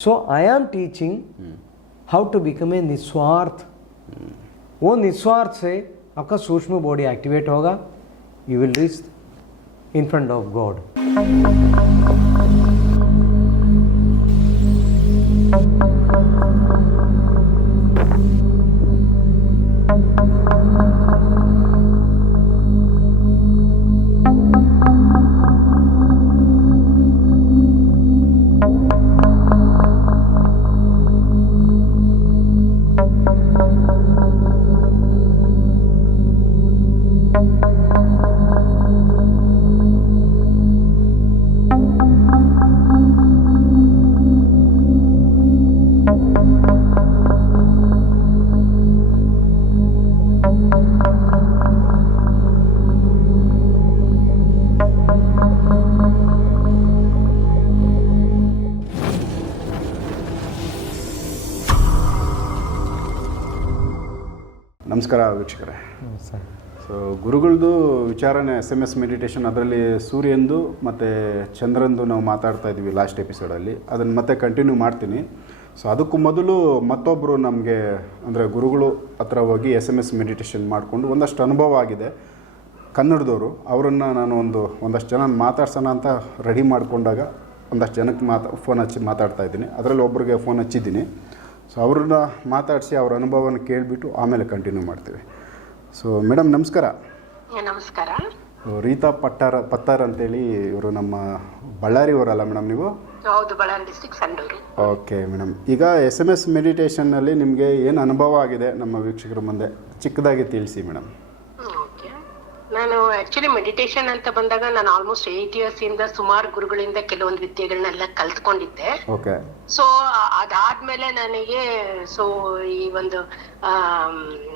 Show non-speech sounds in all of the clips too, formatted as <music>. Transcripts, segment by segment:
So, I am teaching how to become a निस्वार्थ वो निस्वार्थ से आपका सूक्ष्म बॉडी एक्टिवेट होगा। You will reach in front of God ನಮಸ್ಕಾರ ವೀಕ್ಷಕರೇ. ಸೊ ಗುರುಗಳದು ವಿಚಾರನೆ ಎಸ್ ಎಂ ಎಸ್ ಮೆಡಿಟೇಷನ್ ಅದರಲ್ಲಿ ಸೂರ್ಯಂದು ಮತ್ತು ಚಂದ್ರಂದು ನಾವು ಮಾತಾಡ್ತಾ ಇದ್ವಿ ಲಾಸ್ಟ್ ಎಪಿಸೋಡಲ್ಲಿ ಅದನ್ನು ಮತ್ತೆ ಕಂಟಿನ್ಯೂ ಮಾಡ್ತೀನಿ. ಸೊ ಅದಕ್ಕೂ ಮೊದಲು ಮತ್ತೊಬ್ಬರು ನಮಗೆ ಅಂದರೆ ಗುರುಗಳು ಹತ್ರ ಹೋಗಿ ಎಸ್ ಎಂ ಎಸ್ ಮೆಡಿಟೇಷನ್ ಮಾಡಿಕೊಂಡು ಒಂದಷ್ಟು ಅನುಭವ ಆಗಿದೆ. ಕನ್ನಡದವರು ಅವರನ್ನು ನಾನು ಒಂದು ಒಂದಷ್ಟು ಜನ ಮಾತಾಡ್ಸೋಣ ಅಂತ ರೆಡಿ ಮಾಡಿಕೊಂಡಾಗ ಒಂದಷ್ಟು ಜನಕ್ಕೆ ಮಾತಾ ಫೋನ್ ಹಚ್ಚಿ ಮಾತಾಡ್ತಾ ಇದ್ದೀನಿ. ಅದರಲ್ಲಿ ಒಬ್ಬರಿಗೆ ಫೋನ್ ಹಚ್ಚಿದ್ದೀನಿ. ಸೊ ಅವ್ರನ್ನ ಮಾತಾಡಿಸಿ ಅವ್ರ ಅನುಭವನ ಕೇಳಿಬಿಟ್ಟು ಆಮೇಲೆ ಕಂಟಿನ್ಯೂ ಮಾಡ್ತೀವಿ. ಸೊ ಮೇಡಮ್ ನಮಸ್ಕಾರ. ನಮಸ್ಕಾರ. ರೀತಾ ಪಟ್ಟಾರ ಪತ್ತಾರ್ ಅಂತೇಳಿ ಇವರು ನಮ್ಮ ಬಳ್ಳಾರಿ ಅವರಲ್ಲ ಮೇಡಮ್ ನೀವು? ಹೌದು Ballari district Sandur. Okay madam ಈಗ ಎಸ್ ಎಂ ಎಸ್ ಮೆಡಿಟೇಷನ್ನಲ್ಲಿ ನಿಮಗೆ ಏನು ಅನುಭವ ಆಗಿದೆ ನಮ್ಮ ವೀಕ್ಷಕರ ಮುಂದೆ? ಚಿಕ್ಕದಾಗಿ ತಿಳಿಸಿ ಮೇಡಮ್ ನಾನು ಆಕ್ಚುಲಿ ಮೆಡಿಟೇಷನ್ ಅಂತ ಬಂದಾಗ ನಾನು ಆಲ್ಮೋಸ್ಟ್ ಏಟ್ ಇಯರ್ಸ್ ಇಂದ ಸುಮಾರು ಗುರುಗಳಿಂದ ಕೆಲವೊಂದು ವಿದ್ಯೆಗಳನ್ನೆಲ್ಲ ಕಲ್ತ್ಕೊಂಡಿದ್ದೆ. ಸೊ ಅದಾದ್ಮೇಲೆ ನನಗೆ ಸೊ ಈ ಒಂದು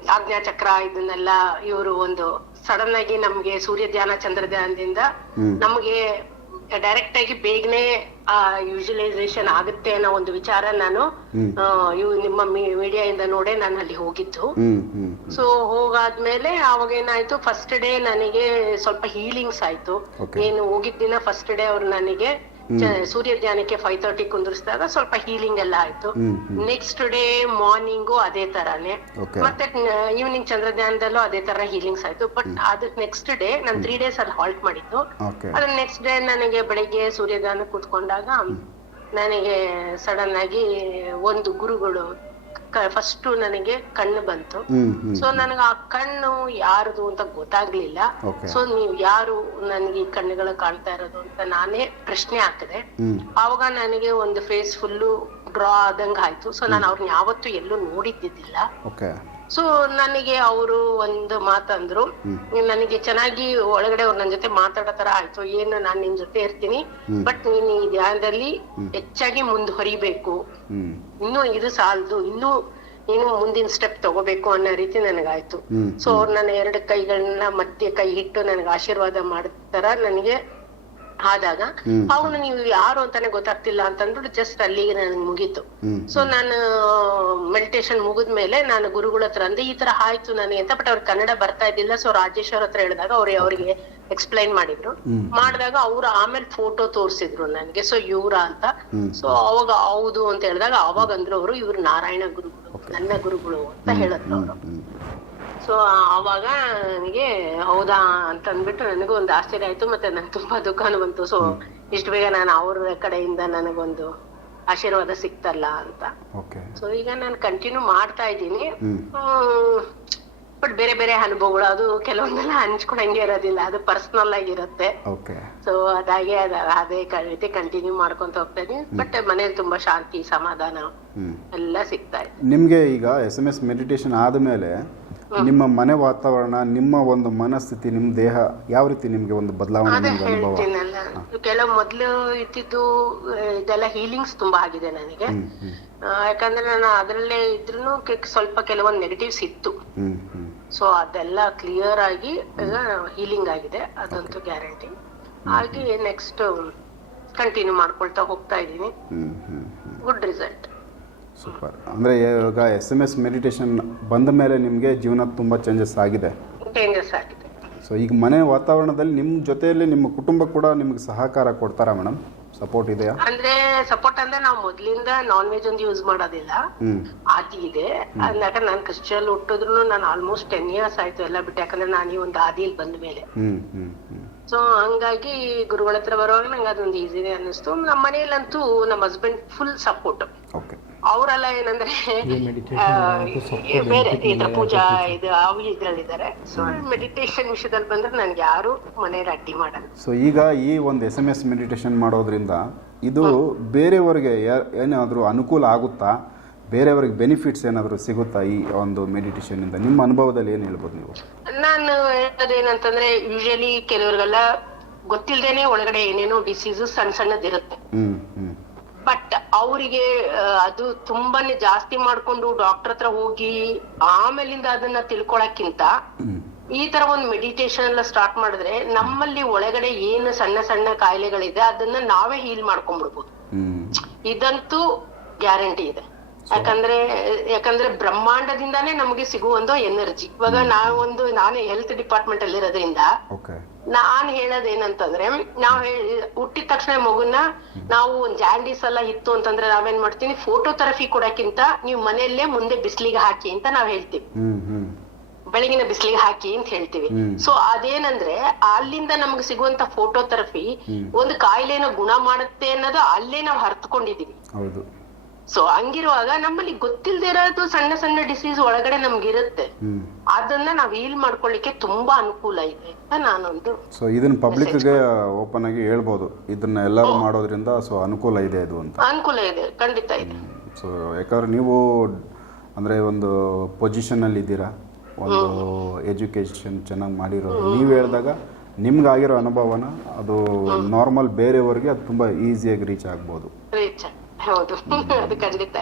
ಆಜ್ಞಾ ಚಕ್ರ ಇದನ್ನೆಲ್ಲ ಇವರು ಒಂದು ಸಡನ್ ಆಗಿ ನಮ್ಗೆ ಸೂರ್ಯ ಧ್ಯಾನ ಚಂದ್ರ ಧ್ಯಾನದಿಂದ ನಮ್ಗೆ ಡೈರೆಕ್ಟ್ ಆಗಿ ಬೇಗನೆ ಯೂಶಲೈಸೇಷನ್ ಆಗುತ್ತೆ ಅನ್ನೋ ಒಂದು ವಿಚಾರ ನಾನು. ಆ, ನಿಮ್ಮ ಮೀಡಿಯಾ ಇಂದ ನೋಡೇ ನಾನು ಅಲ್ಲಿ ಹೋಗಿದ್ದು. ಸೊ ಹೋಗಾದ್ಮೇಲೆ ಅವಾಗ ಏನಾಯ್ತು ಫಸ್ಟ್ ಡೇ ನನಗೆ ಸ್ವಲ್ಪ ಹೀಲಿಂಗ್ಸ್ ಆಯ್ತು. ಏನು ಹೋಗಿದ್ ದಿನ ಫಸ್ಟ್ ಡೇ ಅವ್ರು ನನಗೆ ಸೂರ್ಯ ಧ್ಯಾನಕ್ಕೆ ಫೈವ್ ತರ್ಟಿ ಕುಂದಿರಿಸಿದಾಗ ಸ್ವಲ್ಪ ಹೀಲಿಂಗ್ ಎಲ್ಲ ಆಯ್ತು. ನೆಕ್ಸ್ಟ್ ಡೇ ಮಾರ್ನಿಂಗು ಅದೇ ತರಾನೇ. ಮತ್ತೆ ಈವ್ನಿಂಗ್ ಚಂದ್ರ ಧ್ಯಾನದಲ್ಲೂ ಅದೇ ತರ ಹೀಲಿಂಗ್ಸ್ ಆಯ್ತು. ಬಟ್ ಅದಕ್ಕೆ ನೆಕ್ಸ್ಟ್ ಡೇ ನಾನು ತ್ರೀ ಡೇಸ್ ಅಲ್ಲಿ ಹಾಲ್ಟ್ ಮಾಡಿದ್ದು. ಅದು ಅದ್ರ ನೆಕ್ಸ್ಟ್ ಡೇ ನನಗೆ ಬೆಳಿಗ್ಗೆ ಸೂರ್ಯದಾನ ಕೂತ್ಕೊಂಡಾಗ ನನಗೆ ಸಡನ್ ಆಗಿ ಒಂದು ಗುರುಗಳು ಫಸ್ಟ್ ನನಗೆ ಕಣ್ಣು ಬಂತು. ಸೊ ನನಗೆ ಆ ಕಣ್ಣು ಯಾರದು ಅಂತ ಗೊತ್ತಾಗ್ಲಿಲ್ಲ. ಸೊ ನೀವ್ ಯಾರು ನನಗೆ ಈ ಕಣ್ಣುಗಳು ಕಾಣ್ತಾ ಇರೋದು ಅಂತ ನಾನೇ ಪ್ರಶ್ನೆ ಹಾಕಿದೆ. ಅವಾಗ ಆವಾಗ ನನಗೆ ಒಂದು ಫೇಸ್ ಫುಲ್ಲು ಡ್ರಾ ಆದಂಗ ಆಯ್ತು. ಸೊ ನಾನು ಅವ್ರನ್ನ ಯಾವತ್ತೂ ಎಲ್ಲೂ ನೋಡಿದ್ದಿದ್ದಿಲ್ಲ. ಸೊ ನನಗೆ ಅವರು ಒಂದು ಮಾತಂದ್ರು. ನನಗೆ ಚೆನ್ನಾಗಿ ಒಳಗಡೆ ಅವ್ರು ನನ್ನ ಜೊತೆ ಮಾತಾಡೋ ತರ ಆಯ್ತು. ಏನು ನಾನ್ ನಿನ್ ಜೊತೆ ಇರ್ತೀನಿ. ಬಟ್ ನೀನ್ ಈ ಧ್ಯಾನದಲ್ಲಿ ಹೆಚ್ಚಾಗಿ ಮುಂದುವರಿಬೇಕು ಇನ್ನು ಇದು ಸಾಲದು. ಇನ್ನು ನೀನು ಮುಂದಿನ ಸ್ಟೆಪ್ ತಗೋಬೇಕು ಅನ್ನೋ ರೀತಿ ನನಗಾಯ್ತು. ಸೊ ಅವ್ರು ನನ್ನ ಎರಡು ಕೈಗಳನ್ನ ಮಧ್ಯೆ ಕೈ ಇಟ್ಟು ನನಗೆ ಆಶೀರ್ವಾದ ಮಾಡ್ತಾರ. ನನಗೆ ಆದಾಗ ಅವನು ನೀವು ಯಾರು ಅಂತಾನೆ ಗೊತ್ತಾಗ್ತಿಲ್ಲ ಅಂತಂದ್ಬಿಟ್ಟು ಜಸ್ಟ್ ಅಲ್ಲಿಗೆ ನನಗೆ ಮುಗೀತು. ಸೊ ನಾನು ಮೆಡಿಟೇಷನ್ ಮುಗಿದ್ಮೇಲೆ ನಾನು ಗುರುಗಳ ಹತ್ರ ಅಂದೆ ಈ ತರ ಆಯ್ತು ನನಗೆ ಅಂತ ಬಟ್ ಅವ್ರಿಗೆ ಕನ್ನಡ ಬರ್ತಾ ಇದ್ದಿಲ್ಲ ಸೊ ರಾಜೇಶ್ವರ್ ಹತ್ರ ಹೇಳಿದಾಗ ಅವ್ರಿಗೆ ಅವ್ರಿಗೆ ಎಕ್ಸ್ಪ್ಲೈನ್ ಮಾಡಿದ್ರು. ಮಾಡಿದಾಗ ಅವ್ರು ಆಮೇಲೆ ಫೋಟೋ ತೋರಿಸಿದ್ರು ನನಗೆ. ಸೊ ಇವ್ರ ಅಂತ. ಸೊ ಅವಾಗ ಹೌದು ಅಂತ ಹೇಳಿದಾಗ ಅವಾಗ ಅಂದ್ರು ಅವರು ಇವ್ರು ನಾರಾಯಣ ಗುರುಗಳು ನನ್ನ ಗುರುಗಳು ಅಂತ ಹೇಳಿದ್ರು ಅವರು. ಸೊ ಅವಾಗ ನನಗೆ ಹೌದಾ ಅಂತ ಅಂದ್ಬಿಟ್ಟು ನನಗೂ ಒಂದು ಆಶ್ಚರ್ಯ ಆಯ್ತು ಮತ್ತೆ ನನ್ಗೆ ತುಂಬಾ ದುಃಖನೂ ಬಂತು. ಸೊ ಇಷ್ಟು ಬೇಗ ನಾನು ಅವ್ರ ಕಡೆಯಿಂದ ನನಗೊಂದು ಆಶೀರ್ವಾದ ಸಿಕ್ತಲ್ಲ ಅಂತ. ಸೊ ಈಗ ನಾನು ಕಂಟಿನ್ಯೂ ಮಾಡ್ತಾ ಇದ್ದೀನಿ. ಬಟ್ ಬೇರೆ ಬೇರೆ ಅನುಭವಗಳು ಅದು ಕೆಲವೊಂದೆಲ್ಲ ಹಂಚ್ಕೊಳಂಗೆ ಇರೋದಿಲ್ಲ ಅದು ಪರ್ಸನಲ್ ಆಗಿರುತ್ತೆ. ಸೊ ಅದಾಗೆ ಅದ ರೀತಿ ಕಂಟಿನ್ಯೂ ಮಾಡ್ಕೊಂತ ಹೋಗ್ತಾ ಇದೀನಿ ಬಟ್ ಮನೇಲಿ ತುಂಬಾ ಶಾಂತಿ ಸಮಾಧಾನ ಎಲ್ಲ ಸಿಗ್ತಾ ಇದೆ. ನಿಮಗೆ ಈಗ ಎಸ್ ಎಂ ಎಸ್ ಮೆಡಿಟೇಷನ್ ಆದಮೇಲೆ ನಿಮ್ಮ ಮನೆ ವಾತಾವರಣ ನಿಮ್ಮ ಒಂದು ಮನಸ್ಥಿತಿ ನಿಮ್ಮ ದೇಹ ಯಾವ ರೀತಿ ನಿಮಗೆ ಒಂದು ಬದಲಾವಣೆ ಅದೇ ನಿಮ್ಗೆ ಅನುಭವ? ಹೇಳ್ತೀನಲ್ಲ ಕೆಲವು ಮೊದಲು ಇದ್ದಿದ್ದು ಇದೆಲ್ಲ ಹೀಲಿಂಗ್ಸ್ ತುಂಬಾ ಆಗಿದೆ ನನಗೆ. ಹ್ಮ್ ಹ್ಮ್. ಆ, ಯಾಕಂದ್ರೆ ನಾನು ಅದರಲ್ಲೇ ಇದ್ರೂ ಸ್ವಲ್ಪ ಕೆಲವೊಂದು ನೆಗೆಟಿವ್ಸ್ ಇತ್ತು. ಹ್ಮ್ ಹ್ಮ್. ಸೊ ಅದೆಲ್ಲ ಕ್ಲಿಯರ್ ಆಗಿ ಹೀಲಿಂಗ್ ಆಗಿದೆ. ಅದಂತೂ ಗ್ಯಾರಂಟಿ ಹಾಗೆ ನೆಕ್ಸ್ಟ್ ಕಂಟಿನ್ಯೂ ಮಾಡ್ಕೊಳ್ತಾ ಹೋಗ್ತಾ ಇದ್ದೀನಿ. ಹ್ಮ್ ಹ್ಮ್ ಹ್ಮ್. ಗುಡ್ ರಿಸಲ್ಟ್ ಸೂಪರ್ ಅಂದರೆ ಇವಾಗ ಎಸ್ ಎಂ ಎಸ್ ಮೆಡಿಟೇಷನ್ ಬಂದ ಮೇಲೆ ನಿಮಗೆ ಜೀವನ ತುಂಬ ಚೇಂಜಸ್ ಆಗಿದೆ. ಚೇಂಜಸ್ ಆಗಿದೆ. ಸೊ ಈಗ ಮನೆ ವಾತಾವರಣದಲ್ಲಿ ನಿಮ್ಮ ಜೊತೆಯಲ್ಲಿ ನಿಮ್ಮ ಕುಟುಂಬ ಕೂಡ ನಿಮಗೆ ಸಹಕಾರ ಕೊಡ್ತಾರಾ ಮೇಡಮ್ ಸಪೋರ್ಟ್ ಇದೆಯಾ? ಅಂದ್ರೆ ಸಪೋರ್ಟ್ ಅಂದ್ರೆ ನಾವು ಮೊದ್ಲಿಂದ ನಾನ್ ವೆಜ್ ಒಂದು ಯೂಸ್ ಮಾಡೋದಿಲ್ಲ. ಆದಿ ಇದೆ. ಯಾಕಂದ್ರೆ ನಾನು ಕ್ರಿಶ್ಚಿಯನ್ ಹುಟ್ಟಿದ್ರು ನಾನು ಆಲ್ಮೋಸ್ಟ್ ಟೆನ್ ಇಯರ್ಸ್ ಆಯ್ತು ಎಲ್ಲ ಬಿಟ್ಟು. ಯಾಕಂದ್ರೆ ನಾನು ಈ ಒಂದು ಆದಿಲ್ ಬಂದ ಮೇಲೆ ಸೊ ಹಂಗಾಗಿ ಗುರುಗಳ ಹತ್ರ ಬರುವಾಗ ನಂಗೆ ಅದೊಂದು ಈಸಿನೇ ಅನ್ನಿಸ್ತು. ನಮ್ಮ ಮನೆಯಲ್ಲಂತೂ ನಮ್ಮ ಹಸ್ಬೆಂಡ್ ಫುಲ್ ಸಪೋರ್ಟ್ ಓಕೆ ಅವರೆಲ್ಲ ಏನಂದ್ರೆ ಬೇರೆ ಇದ್ರ ಪೂಜಾ ಇದು ಅವು ಇದ್ರಲ್ಲಿದ್ದಾರೆ. ಸೊ ಮೆಡಿಟೇಷನ್ ವಿಷಯದಲ್ಲಿ ಬಂದ್ರೆ ನನ್ಗೆ ಯಾರು ಮನೇಲಿ ಅಡ್ಡಿ ಮಾಡಲ್ಲ. ಸೊ ಈಗ ಈ ಒಂದು ಎಸ್ ಎಂ ಎಸ್ ಮೆಡಿಟೇಷನ್ ಮಾಡೋದ್ರಿಂದ ಇದು ಬೇರೆಯವರಿಗೆ ಏನಾದರೂ ಅನುಕೂಲ ಆಗುತ್ತಾ? ಬೇರೆಯವರಿಗೆ ಬೆನಿಫಿಟ್ಸ್ ಏನಾದರೂ ಸಿಗುತ್ತಾ ಈ ಒಂದು ಮೆಡಿಟೇಷನಿಂದ ನಿಮ್ಮ ಅನುಭವದಲ್ಲಿ ಏನು ಹೇಳ್ಬೋದು ನೀವು? ನಾನು ಹೇಳೋದೇನಂತಂದ್ರೆ ಯೂಶಲಿ ಕೆಲವರಿಗೆಲ್ಲ ಗೊತ್ತಿಲ್ದೇನೆ ಒಳಗಡೆ ಏನೇನೋ ಡಿಸೀಸ್ ಸಣ್ಣ ಸಣ್ಣದಿರುತ್ತೆ. ಬಟ್ ಅವರಿಗೆ ಅದು ತುಂಬಾನೇ ಜಾಸ್ತಿ ಮಾಡ್ಕೊಂಡು ಡಾಕ್ಟರ್ ಹತ್ರ ಹೋಗಿ ಆಮೇಲಿಂದ ಅದನ್ನ ತಿಳ್ಕೊಳಕ್ಕಿಂತ ಈ ತರ ಒಂದು ಮೆಡಿಟೇಷನ್ ಎಲ್ಲ ಸ್ಟಾರ್ಟ್ ಮಾಡಿದ್ರೆ ನಮ್ಮಲ್ಲಿ ಒಳಗಡೆ ಏನು ಸಣ್ಣ ಸಣ್ಣ ಕಾಯಿಲೆಗಳಿದೆ ಅದನ್ನ ನಾವೇ ಹೀಲ್ ಮಾಡ್ಕೊಂಡ್ಬಿಡ್ಬೋದು. ಇದಂತೂ ಗ್ಯಾರಂಟಿ ಇದೆ. ಯಾಕಂದ್ರೆ ಯಾಕಂದ್ರೆ ಬ್ರಹ್ಮಾಂಡದಿಂದಾನೇ ನಮಗೆ ಸಿಗುವ ಒಂದು ಎನರ್ಜಿ. ಇವಾಗ ನಾವೊಂದು ನಾನು ಹೆಲ್ತ್ ಡಿಪಾರ್ಟ್ಮೆಂಟ್ ಅಲ್ಲಿ ಇರೋದ್ರಿಂದ ನಾನ್ ಹೇಳೋದೇನಂತಂದ್ರೆ ನಾವ್ ಹುಟ್ಟಿದ ತಕ್ಷಣ ಮಗುನ ನಾವು ಒಂದ್ ಜಾಂಡೀಸ್ ಎಲ್ಲ ಇತ್ತು ಅಂತಂದ್ರೆ ನಾವೇನ್ ಮಾಡ್ತೀನಿ ಫೋಟೋ ಥೆರಪಿ ಕೊಡಕ್ಕಿಂತ ನೀವು ಮನೆಯಲ್ಲೇ ಮುಂದೆ ಬಿಸ್ಲಿಗೆ ಹಾಕಿ ಅಂತ ನಾವ್ ಹೇಳ್ತೀವಿ. ಬೆಳಗಿನ ಬಿಸಿಲಿಗೆ ಹಾಕಿ ಅಂತ ಹೇಳ್ತೀವಿ. ಸೊ ಅದೇನಂದ್ರೆ ಅಲ್ಲಿಂದ ನಮ್ಗೆ ಸಿಗುವಂತ ಫೋಟೋ ಥೆರಪಿ ಒಂದು ಕಾಯಿಲೆನ ಗುಣ ಮಾಡುತ್ತೆ ಅನ್ನೋದು ಅಲ್ಲೇ ನಾವು ಹರ್ತ್ಕೊಂಡಿದೀವಿ. ಸೊ ಹಂಗಿರುವಾಗ ನಮ್ಮಲ್ಲಿ ಗೊತ್ತಿಲ್ದೇ ಇರೋದು ಸಣ್ಣ ಸಣ್ಣ ಡಿಸೀಸ್ ಒಳಗಡೆ ನಮ್ಗಿರುತ್ತೆ. ಇರುತ್ತೆ ಅದನ್ನ ನಾವ್ ಹೀಲ್ ಮಾಡ್ಕೊಳ್ಳಿಕ್ಕೆ ತುಂಬಾ ಅನುಕೂಲ ಇದೆ ಅಂತ ನಾನೊಂದು ಸೊ ಇದನ್ನ ಪಬ್ಲಿಕ್ಗೆ ಓಪನ್ ಆಗಿ ಹೇಳ್ಬೋದು. ಇದನ್ನ ಎಲ್ಲರೂ ಮಾಡೋದ್ರಿಂದ ಸೊ ಅನುಕೂಲ ಇದೆ ಇದು ಅಂತ. ಅನುಕೂಲ ಇದೆ. ಖಂಡಿತ ಇದೆ. ಸೊ ಯಾಕಂದ್ರೆ ನೀವು ಅಂದ್ರೆ ಒಂದು ಪೊಸಿಷನ್ ಅಲ್ಲಿ ಇದ್ದೀರಾ. ಒಂದು ಎಜುಕೇಶನ್ ಚೆನ್ನಾಗಿ ಮಾಡಿರೋರು. ನೀವು ಹೇಳಿದಾಗ ನಿಮ್ಗೆ ಆಗಿರೋ ಅನುಭವನ ಅದು ನಾರ್ಮಲ್ ಬೇರೆಯವ್ರಿಗೆ ಅದು ತುಂಬಾ ಈಸಿಯಾಗಿ ರೀಚ್ ಆಗ್ಬೋದು. ರೀಚ್ ಹೌದು. <laughs> ಅದು ಖಂಡಿತ.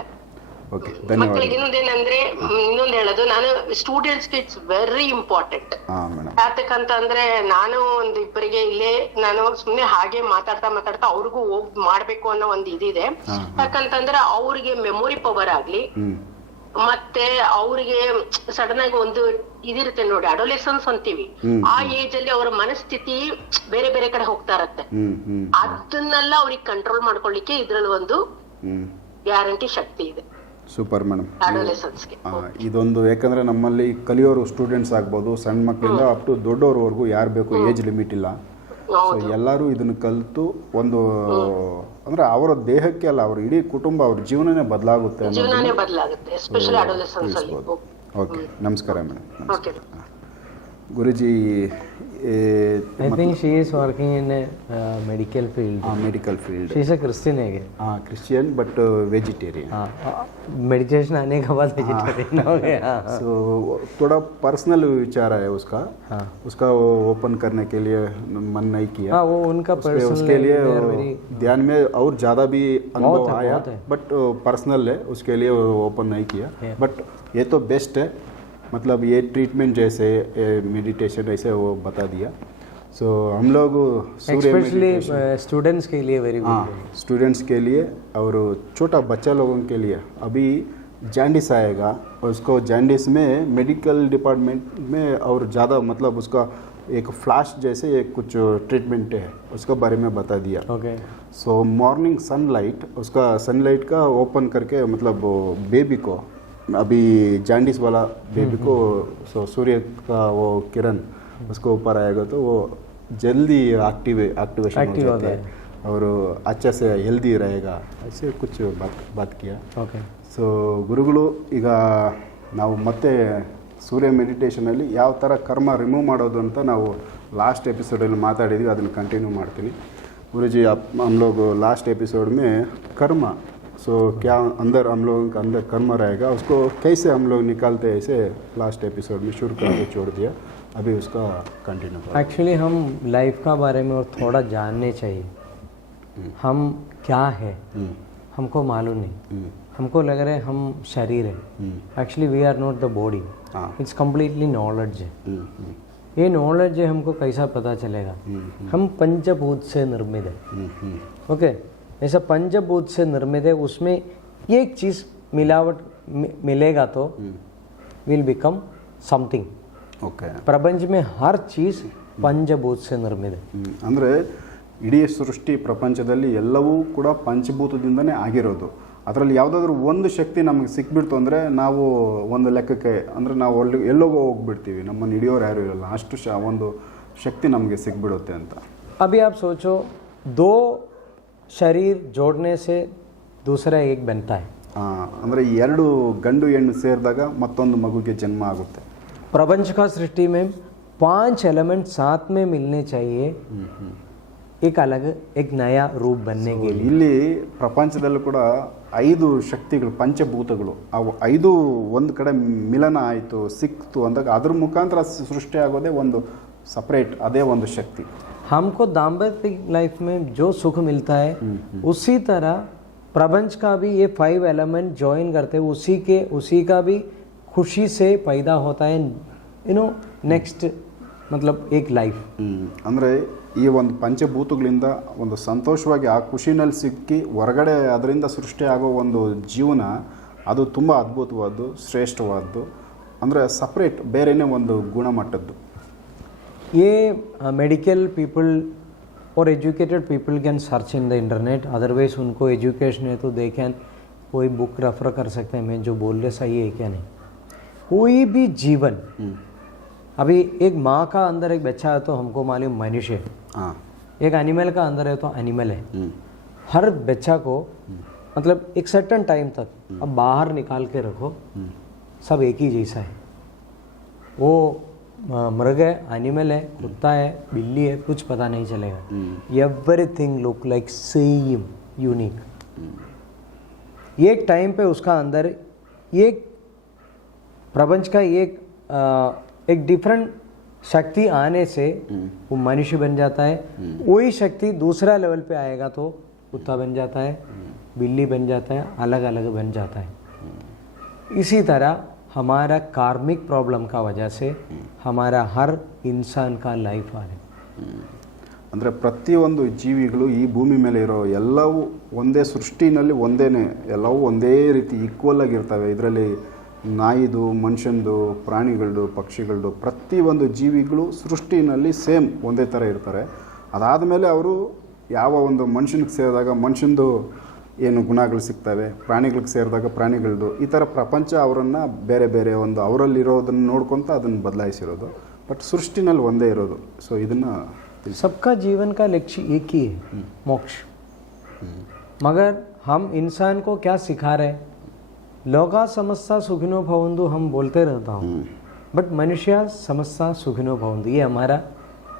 ಓಕೆ ಮಕ್ಕಳಿಗೆ ಇನ್ನೊಂದೇನಂದ್ರೆ ಇನ್ನೊಂದು ಹೇಳೋದು ನಾನು ಸ್ಟೂಡೆಂಟ್ಸ್ ಇಟ್ಸ್ ವೆರಿ ಇಂಪಾರ್ಟೆಂಟ್ ಯಾತಕ್ಕಂತ ಅಂದ್ರೆ ನಾನು ಒಂದ್ ಇಬ್ಬರಿಗೆ ಇಲ್ಲೇ ನಾನು ಸುಮ್ನೆ ಹಾಗೆ ಮಾತಾಡ್ತಾ ಮಾತಾಡ್ತಾ ಅವ್ರಿಗೂ ಹೋಗ್ ಮಾಡ್ಬೇಕು ಅನ್ನೋ ಒಂದ್ ಇದಿದೆ. ಯಾಕಂತಂದ್ರೆ ಅವ್ರಿಗೆ ಮೆಮೊರಿ ಪವರ್ ಆಗ್ಲಿ ಮತ್ತೆ ಅವ್ರಿಗೆ ಸಡನ್ ಆಗಿ ಒಂದು ಇದಿರುತ್ತೆ ನೋಡಿ ಅಡೋಲೆಸನ್ಸ್ ಅಂತೀವಿ. ಆ ಏಜ್ ಅಲ್ಲಿ ಅವರ ಮನಸ್ಥಿತಿ ಬೇರೆ ಬೇರೆ ಕಡೆ ಹೋಗ್ತಾ ಇರತ್ತೆ. ಅದನ್ನೆಲ್ಲ ಅವ್ರಿಗೆ ಕಂಟ್ರೋಲ್ ಮಾಡ್ಕೊಳ್ಳಿಕ್ಕೆ ಇದ್ರಲ್ಲಿ ಒಂದು ಗ್ಯಾರಂಟಿ ಶಕ್ತಿ ಇದೆ. Super madam. ಇದೊಂದು ಯಾಕಂದರೆ ನಮ್ಮಲ್ಲಿ ಕಲಿಯೋರು ಸ್ಟೂಡೆಂಟ್ಸ್ ಆಗ್ಬೋದು ಸಣ್ಣ ಮಕ್ಕಳಿಂದ ಅಪ್ ಟು ದೊಡ್ಡವ್ರವರೆಗೂ ಯಾರು ಬೇಕು ಏಜ್ ಲಿಮಿಟ್ ಇಲ್ಲ. ಸೊ ಎಲ್ಲರೂ ಇದನ್ನು ಕಲಿತು ಒಂದು ಅಂದ್ರೆ ಅವರ ದೇಹಕ್ಕೆ ಅಲ್ಲ ಅವ್ರ ಇಡೀ ಕುಟುಂಬ ಅವ್ರ ಜೀವನನೇ ಬದಲಾಗುತ್ತೆ ಓಕೆ ನಮಸ್ಕಾರ madam. Guruji. Uh, I think she is working in a uh, medical field. Uh, medical field. She is a Christian again. Uh, Christian but uh, vegetarian. Uh, uh, meditation आने के बाद vegetarian हो गया. So थोड़ा personal विचार आया उसका. हाँ. उसका वो ओपन करने के लिए मन नहीं किया. हाँ वो उनका personal. उसके लिए ध्यान में और ज़्यादा भी अनुभव आया. बट पर्सनल है उसके लिए ओपन नहीं किया. बट ये तो बेस्ट है मतलब ये ट्रीटमेंट जैसे मेडिटेशन ऐसे वो बता दिया। सो so, हम लोग meditation- स्टूडेंट्स के लिए वेरी हाँ गुड स्टूडेंट्स के लिए और छोटा बच्चा लोगों के लिए। अभी जैंडिस आएगा और उसको जैंडिस में मेडिकल डिपार्टमेंट में और ज़्यादा मतलब उसका एक फ्लैश जैसे एक कुछ ट्रीटमेंट है उसका बारे में बता दिया। ओके सो मॉर्निंग सनलाइट उसका सनलाइट का ओपन करके मतलब बेबी को अभी जैंडिस वाला बेबी को सो सूर्य का वो किरण उसको ऊपर आएगा तो वो जल्दी एक्टिव एक्टिवेशन हो Active जाता होता है और अच्छा से हेल्दी रहेगा ऐसे कुछ बात बात किया ओके ಸೊ ಗುರುಗಳು ಈಗ ನಾವು ಮತ್ತೆ ಸೂರ್ಯ ಮೆಡಿಟೇಷನಲ್ಲಿ ಯಾವ ಥರ ಕರ್ಮ ರಿಮೂವ್ ಮಾಡೋದು ಅಂತ ನಾವು लास्ट एपिसोड में माताड़ी ಅದನ್ನು ಕಂಟಿನ್ಯೂ ಮಾಡ್ತೀನಿ गुरुजी आप हम लोग लास्ट एपिसोड में कर्म सो क्या अंदर हम लोगों का अंदर कर्म रहेगा? उसको कैसे हम लोग निकालते हैं? ऐसे लास्ट एपिसोड में शुरू करके छोड़ दिया। अभी उसका कंटिन्यू एक्चुअली हम लाइफ का बारे में और थोड़ा जानने चाहिए। हम क्या है? हम्म, हमको मालूम नहीं। हम्म, हमको लग रहा है हम शरीर है। हम्म, actually we are not the body हाँ। इट्स कम्प्लीटली नॉलेज है। हम्म, हम्म, ये नॉलेज है हमको कैसा पता चलेगा? हम्म, हम पंचभूत से निर्मित है। ओके हम्म, ओके ऐसा पंचभूत से निर्मित है उसमें एक चीज़ मिलावट मि- मिलेगा तो विल बिकम समथिंग ओके प्रपंच में हर चीज़ पंचभूत से निर्मित है ಹ್ಮ್. ಅಂದ್ರೆ ಇಡೀ ಸೃಷ್ಟಿ ಪ್ರಪಂಚದಲ್ಲಿ ಎಲ್ಲವೂ ಕೂಡ ಪಂಚಭೂತದಿಂದನೇ ಆಗಿರೋದು ಅದರಲ್ಲಿ ಯಾವುದಾದ್ರೂ ಒಂದು ಶಕ್ತಿ ನಮಗೆ ಸಿಕ್ಬಿಡ್ತು ಅಂದರೆ ನಾವು ಒಂದು ಲೆಕ್ಕಕ್ಕೆ ಅಂದರೆ ನಾವು ಒಳ್ಳೆ ಎಲ್ಲೋಗೋ ಹೋಗ್ಬಿಡ್ತೀವಿ ನಮ್ಮನ್ನು ಹಿಡಿಯೋರು ಯಾರೂ ಇರಲ್ಲ ಅಷ್ಟು ಶ ಒಂದು ಶಕ್ತಿ ನಮಗೆ ಸಿಕ್ಬಿಡುತ್ತೆ ಅಂತ अभी आप सोचो दो ಶರೀರ್ ಜೋಡಣೆ ಸೆ ದೂಸರ ಹೇಗೆ ಬೆನ್ತಾ ಅಂದರೆ ಎರಡು ಗಂಡು ಹೆಣ್ಣು ಸೇರಿದಾಗ ಮತ್ತೊಂದು ಮಗುಗೆ ಜನ್ಮ ಆಗುತ್ತೆ. ಪ್ರಪಂಚಕ ಸೃಷ್ಟಿ ಮೇ ಪಾಂಚ್ ಎಲಿಮೆಂಟ್ ಸಾತ್ ಮೇ ಮಿಲ್ನೆ ಚಾಹಿಯೆ ಏಕ್ ಅಲಗ್ ಏಕ್ ನಯ ರೂಪ ಬನ್ನೆ ಇಲ್ಲಿ ಪ್ರಪಂಚದಲ್ಲೂ ಕೂಡ ಐದು ಶಕ್ತಿಗಳು ಪಂಚಭೂತಗಳು ಅವು ಐದು ಒಂದು ಕಡೆ ಮಿಲನ ಆಯಿತು ಸಿಕ್ತು ಅಂದಾಗ ಅದ್ರ ಮುಖಾಂತರ ಸೃಷ್ಟಿ ಆಗೋದೇ ಒಂದು ಸಪ್ರೇಟ್ ಅದೇ ಒಂದು ಶಕ್ತಿ. हमको दाम्पत्य लाइफ में जो सुख मिलता है उसी तरह प्रपंच का भी ये फाइव एलिमेंट ज्वाइन करते हैं उसी के उसी का भी खुशी से पैदा होता है यू नो नेक्स्ट मतलब एक लाइफ ಅಂದರೆ ಈ ಒಂದು ಪಂಚಭೂತಗಳಿಂದ ಒಂದು ಸಂತೋಷವಾಗಿ ಆ ಖುಷಿನಲ್ಲಿ ಸಿಕ್ಕಿ ಹೊರಗಡೆ ಅದರಿಂದ ಸೃಷ್ಟಿ ಆಗೋ ಒಂದು ಜೀವನ ಅದು ತುಂಬ ಅದ್ಭುತವಾದ್ದು ಶ್ರೇಷ್ಠವಾದ್ದು ಅಂದರೆ ಸಪ್ರೇಟ್ ಬೇರೆನೇ ಒಂದು ಗುಣಮಟ್ಟದ್ದು ये मेडिकल पीपल और educated people can search in the internet otherwise उनको एजुकेशन है तो दे कैन कोई बुक रेफर कर सकते हैं। मैं जो बोल रहे सही है क्या नहीं? कोई भी जीवन हम्म। अभी एक माँ का अंदर एक बच्चा है तो हमको मालूम मनुष्य है। हाँ। एक एनिमल का अंदर है तो एनिमल है। हम्म। हर बच्चा को हम्म। मतलब एक सर्टन टाइम तक अब बाहर निकाल के रखो सब एक ही जैसा है। वो मृग है एनिमल है कुत्ता है बिल्ली है कुछ पता नहीं चलेगा। Everything look like same unique एक टाइम पे उसका अंदर एक प्रपंच का एक अ, एक डिफरेंट शक्ति आने से वो मनुष्य बन जाता है। वही शक्ति दूसरा लेवल पे आएगा तो कुत्ता बन जाता है बिल्ली बन जाता है अलग अलग बन जाता है। इसी तरह हमारा कार्मिक प्रॉब्लम का वजह से हमारा हर इंसान का लाइफ आ रहा है ಅಂದರೆ ಪ್ರತಿಯೊಂದು ಜೀವಿಗಳು ಈ ಭೂಮಿ ಮೇಲೆ ಇರೋ ಎಲ್ಲವೂ ಒಂದೇ ಸೃಷ್ಟಿನಲ್ಲಿ ಒಂದೇನೆ ಎಲ್ಲವೂ ಒಂದೇ ರೀತಿ ಈಕ್ವಲ್ ಆಗಿರ್ತವೆ ಇದರಲ್ಲಿ ನಾಯಿದು ಮನುಷ್ಯಂದು ಪ್ರಾಣಿಗಳದು ಪಕ್ಷಿಗಳದು ಪ್ರತಿಯೊಂದು ಜೀವಿಗಳು ಸೃಷ್ಟಿನಲ್ಲಿ ಸೇಮ್ ಒಂದೇ ಥರ ಇರ್ತಾರೆ ಅದಾದಮೇಲೆ ಅವರು ಯಾವ ಒಂದು ಮನುಷ್ಯನಿಗೆ ಸೇರಿದಾಗ ಮನುಷ್ಯಂದು ಏನು ಗುಣಗಳು ಸಿಗ್ತವೆ ಪ್ರಾಣಿಗಳಿಗೆ ಸೇರಿದಾಗ ಪ್ರಾಣಿಗಳದು ಈ ಥರ ಪ್ರಪಂಚ ಅವರನ್ನು ಬೇರೆ ಬೇರೆ ಒಂದು ಅವರಲ್ಲಿರೋದನ್ನು ನೋಡ್ಕೊತ ಅದನ್ನು ಬದಲಾಯಿಸಿರೋದು ಬಟ್ ಸೃಷ್ಟಿನಲ್ಲಿ ಒಂದೇ ಇರೋದು ಸೊ ಇದನ್ನು सबका जीवन का लक्ष्य एक ही है मोक्ष मगर हम इंसान को क्या सिखा रहे हैं लोका समस्या सुखिनो भवंतु हम बोलते रहता हूँ बट मनुष्य समस्या सुखिनो भवंतु ये हमारा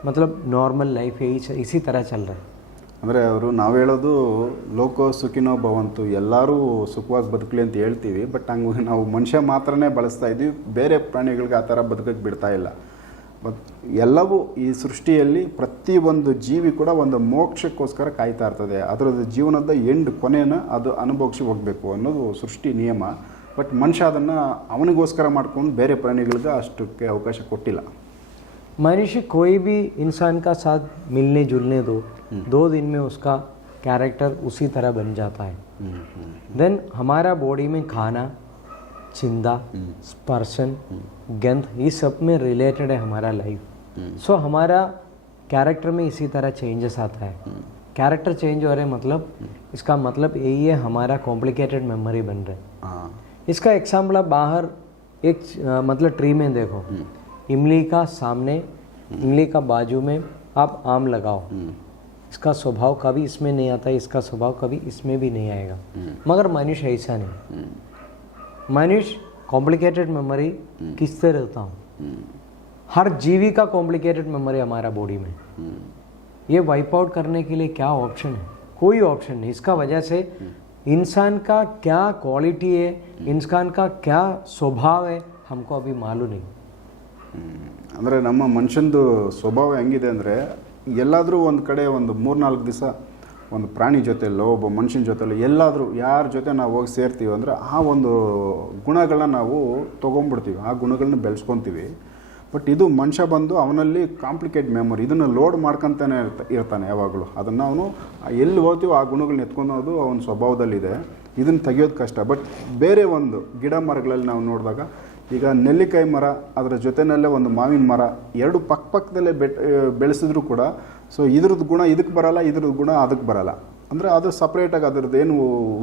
मतलब नॉर्मल लाइफ है यही- इसी तरह चल रहा है ಅಂದರೆ ಅವರು ನಾವು ಹೇಳೋದು, ಲೋಕೋ ಸುಖಿನೋ ಭವಂತು, ಎಲ್ಲರೂ ಸುಖವಾಗಿ ಬದುಕಲಿ ಅಂತ ಹೇಳ್ತೀವಿ, ಬಟ್ ಹಂಗೆ <laughs> ನಾವು ಮನುಷ್ಯ ಮಾತ್ರನೇ ಬಳಸ್ತಾ ಇದ್ದೀವಿ, ಬೇರೆ ಪ್ರಾಣಿಗಳಿಗೆ ಆ ಥರ ಬದುಕಕ್ಕೆ ಬಿಡ್ತಾ ಇಲ್ಲ. ಬಟ್ ಎಲ್ಲವೂ ಈ ಸೃಷ್ಟಿಯಲ್ಲಿ ಪ್ರತಿಯೊಂದು ಜೀವಿ ಕೂಡ ಒಂದು ಮೋಕ್ಷಕ್ಕೋಸ್ಕರ ಕಾಯ್ತಾ ಇರ್ತದೆ. ಅದರದ್ದು ಜೀವನದ ಎಂಡ್ ಕೊನೆನ ಅದು ಅನುಭವಿಸಿ ಹೋಗಬೇಕು ಅನ್ನೋದು ಸೃಷ್ಟಿ ನಿಯಮ. ಬಟ್ ಮನುಷ್ಯ ಅದನ್ನು ಅವನಿಗೋಸ್ಕರ ಮಾಡ್ಕೊಂಡು ಬೇರೆ ಪ್ರಾಣಿಗಳಿಗೆ ಅಷ್ಟಕ್ಕೆ ಅವಕಾಶ ಕೊಟ್ಟಿಲ್ಲ. ಮನುಷ್ಯ ಕೋಯಿ ಬಿ ಇನ್ಸಾನ್ ಕಾ ಸಾಥ್ ಮಿಲ್ನೆ ಜುಲ್ನೆದು दो दिन में उसका कैरेक्टर उसी तरह बन जाता है। देन हमारा बॉडी में खाना चिंदा स्पर्शन गंध ये सब में रिलेटेड है हमारा लाइफ सो हमारा कैरेक्टर में इसी तरह चेंजेस आता है। कैरेक्टर चेंज हो रहे मतलब इसका मतलब यही है हमारा कॉम्प्लिकेटेड मेमोरी बन रहा है। इसका एग्ज़ाम्पल आप बाहर एक मतलब ट्री में देखो। इमली का सामने इमली का बाजू में आप आम लगाओ। इसका स्वभाव कभी इसमें नहीं आता इसका स्वभाव कभी इसमें भी नहीं आएगा मगर मनुष्य ऐसा नहीं मनुष्य कॉम्प्लिकेटेड मेमोरी किससे रहता हूँ हर जीवी का कॉम्प्लिकेटेड मेमोरी हमारा बॉडी में ये वाइप आउट करने के लिए क्या ऑप्शन है कोई ऑप्शन नहीं इसका वजह से इंसान का क्या क्वालिटी है इंसान का क्या स्वभाव है हमको अभी मालूम नहीं ಅಂದರೆ ನಮ್ಮ ಮನುಷ್ಯಂದು ಸ್ವಭಾವ ಹೆಂಗಿದೆ ಅಂದರೆ ಎಲ್ಲಾದರೂ ಒಂದು ಕಡೆ ಒಂದು ಮೂರ್ನಾಲ್ಕು ದಿವಸ ಒಂದು ಪ್ರಾಣಿ ಜೊತೆಯಲ್ಲೋ ಒಬ್ಬ ಮನುಷ್ಯನ ಜೊತೆಯಲ್ಲೋ ಎಲ್ಲಾದರೂ ಯಾರ ಜೊತೆ ನಾವು ಹೋಗಿ ಸೇರ್ತೀವಿ ಅಂದರೆ ಆ ಒಂದು ಗುಣಗಳನ್ನ ನಾವು ತೊಗೊಂಡ್ಬಿಡ್ತೀವಿ ಆ ಗುಣಗಳನ್ನ ಬೆಳೆಸ್ಕೊತೀವಿ. ಬಟ್ ಇದು ಮನುಷ್ಯ ಬಂದು ಅವನಲ್ಲಿ ಕಾಂಪ್ಲಿಕೇಟ್ ಮೆಮೊರಿ, ಇದನ್ನು ಲೋಡ್ ಮಾಡ್ಕೊತಾನೆ ಇರ್ತ, ಇರ್ತಾನೆ ಯಾವಾಗಲೂ. ಅದನ್ನು ಅವನು ಎಲ್ಲಿ ಹೋಗ್ತೀವೋ ಆ ಗುಣಗಳನ್ನ ಎತ್ಕೊಳೋದು ಅವನ ಸ್ವಭಾವದಲ್ಲಿದೆ. ಇದನ್ನು ತೆಗಿಯೋದು ಕಷ್ಟ. ಬಟ್ ಬೇರೆ ಒಂದು ಗಿಡ ಮರಗಳಲ್ಲಿ ನಾವು ನೋಡಿದಾಗ ಈಗ ನೆಲ್ಲಿಕಾಯಿ ಮರ ಅದರ ಜೊತೆಯಲ್ಲೇ ಒಂದು ಮಾವಿನ ಮರ ಎರಡು ಪಕ್ಕ ಪಕ್ಕದಲ್ಲೇ ಬೆಟ್ ಬೆಳೆಸಿದ್ರು ಕೂಡ ಸೊ ಇದ್ರದ್ದು ಗುಣ ಇದಕ್ಕೆ ಬರಲ್ಲ ಇದ್ರದ್ದು ಗುಣ ಅದಕ್ಕೆ ಬರಲ್ಲ. ಅಂದರೆ ಅದು ಸಪ್ರೇಟಾಗಿ ಅದರದ್ದು ಏನು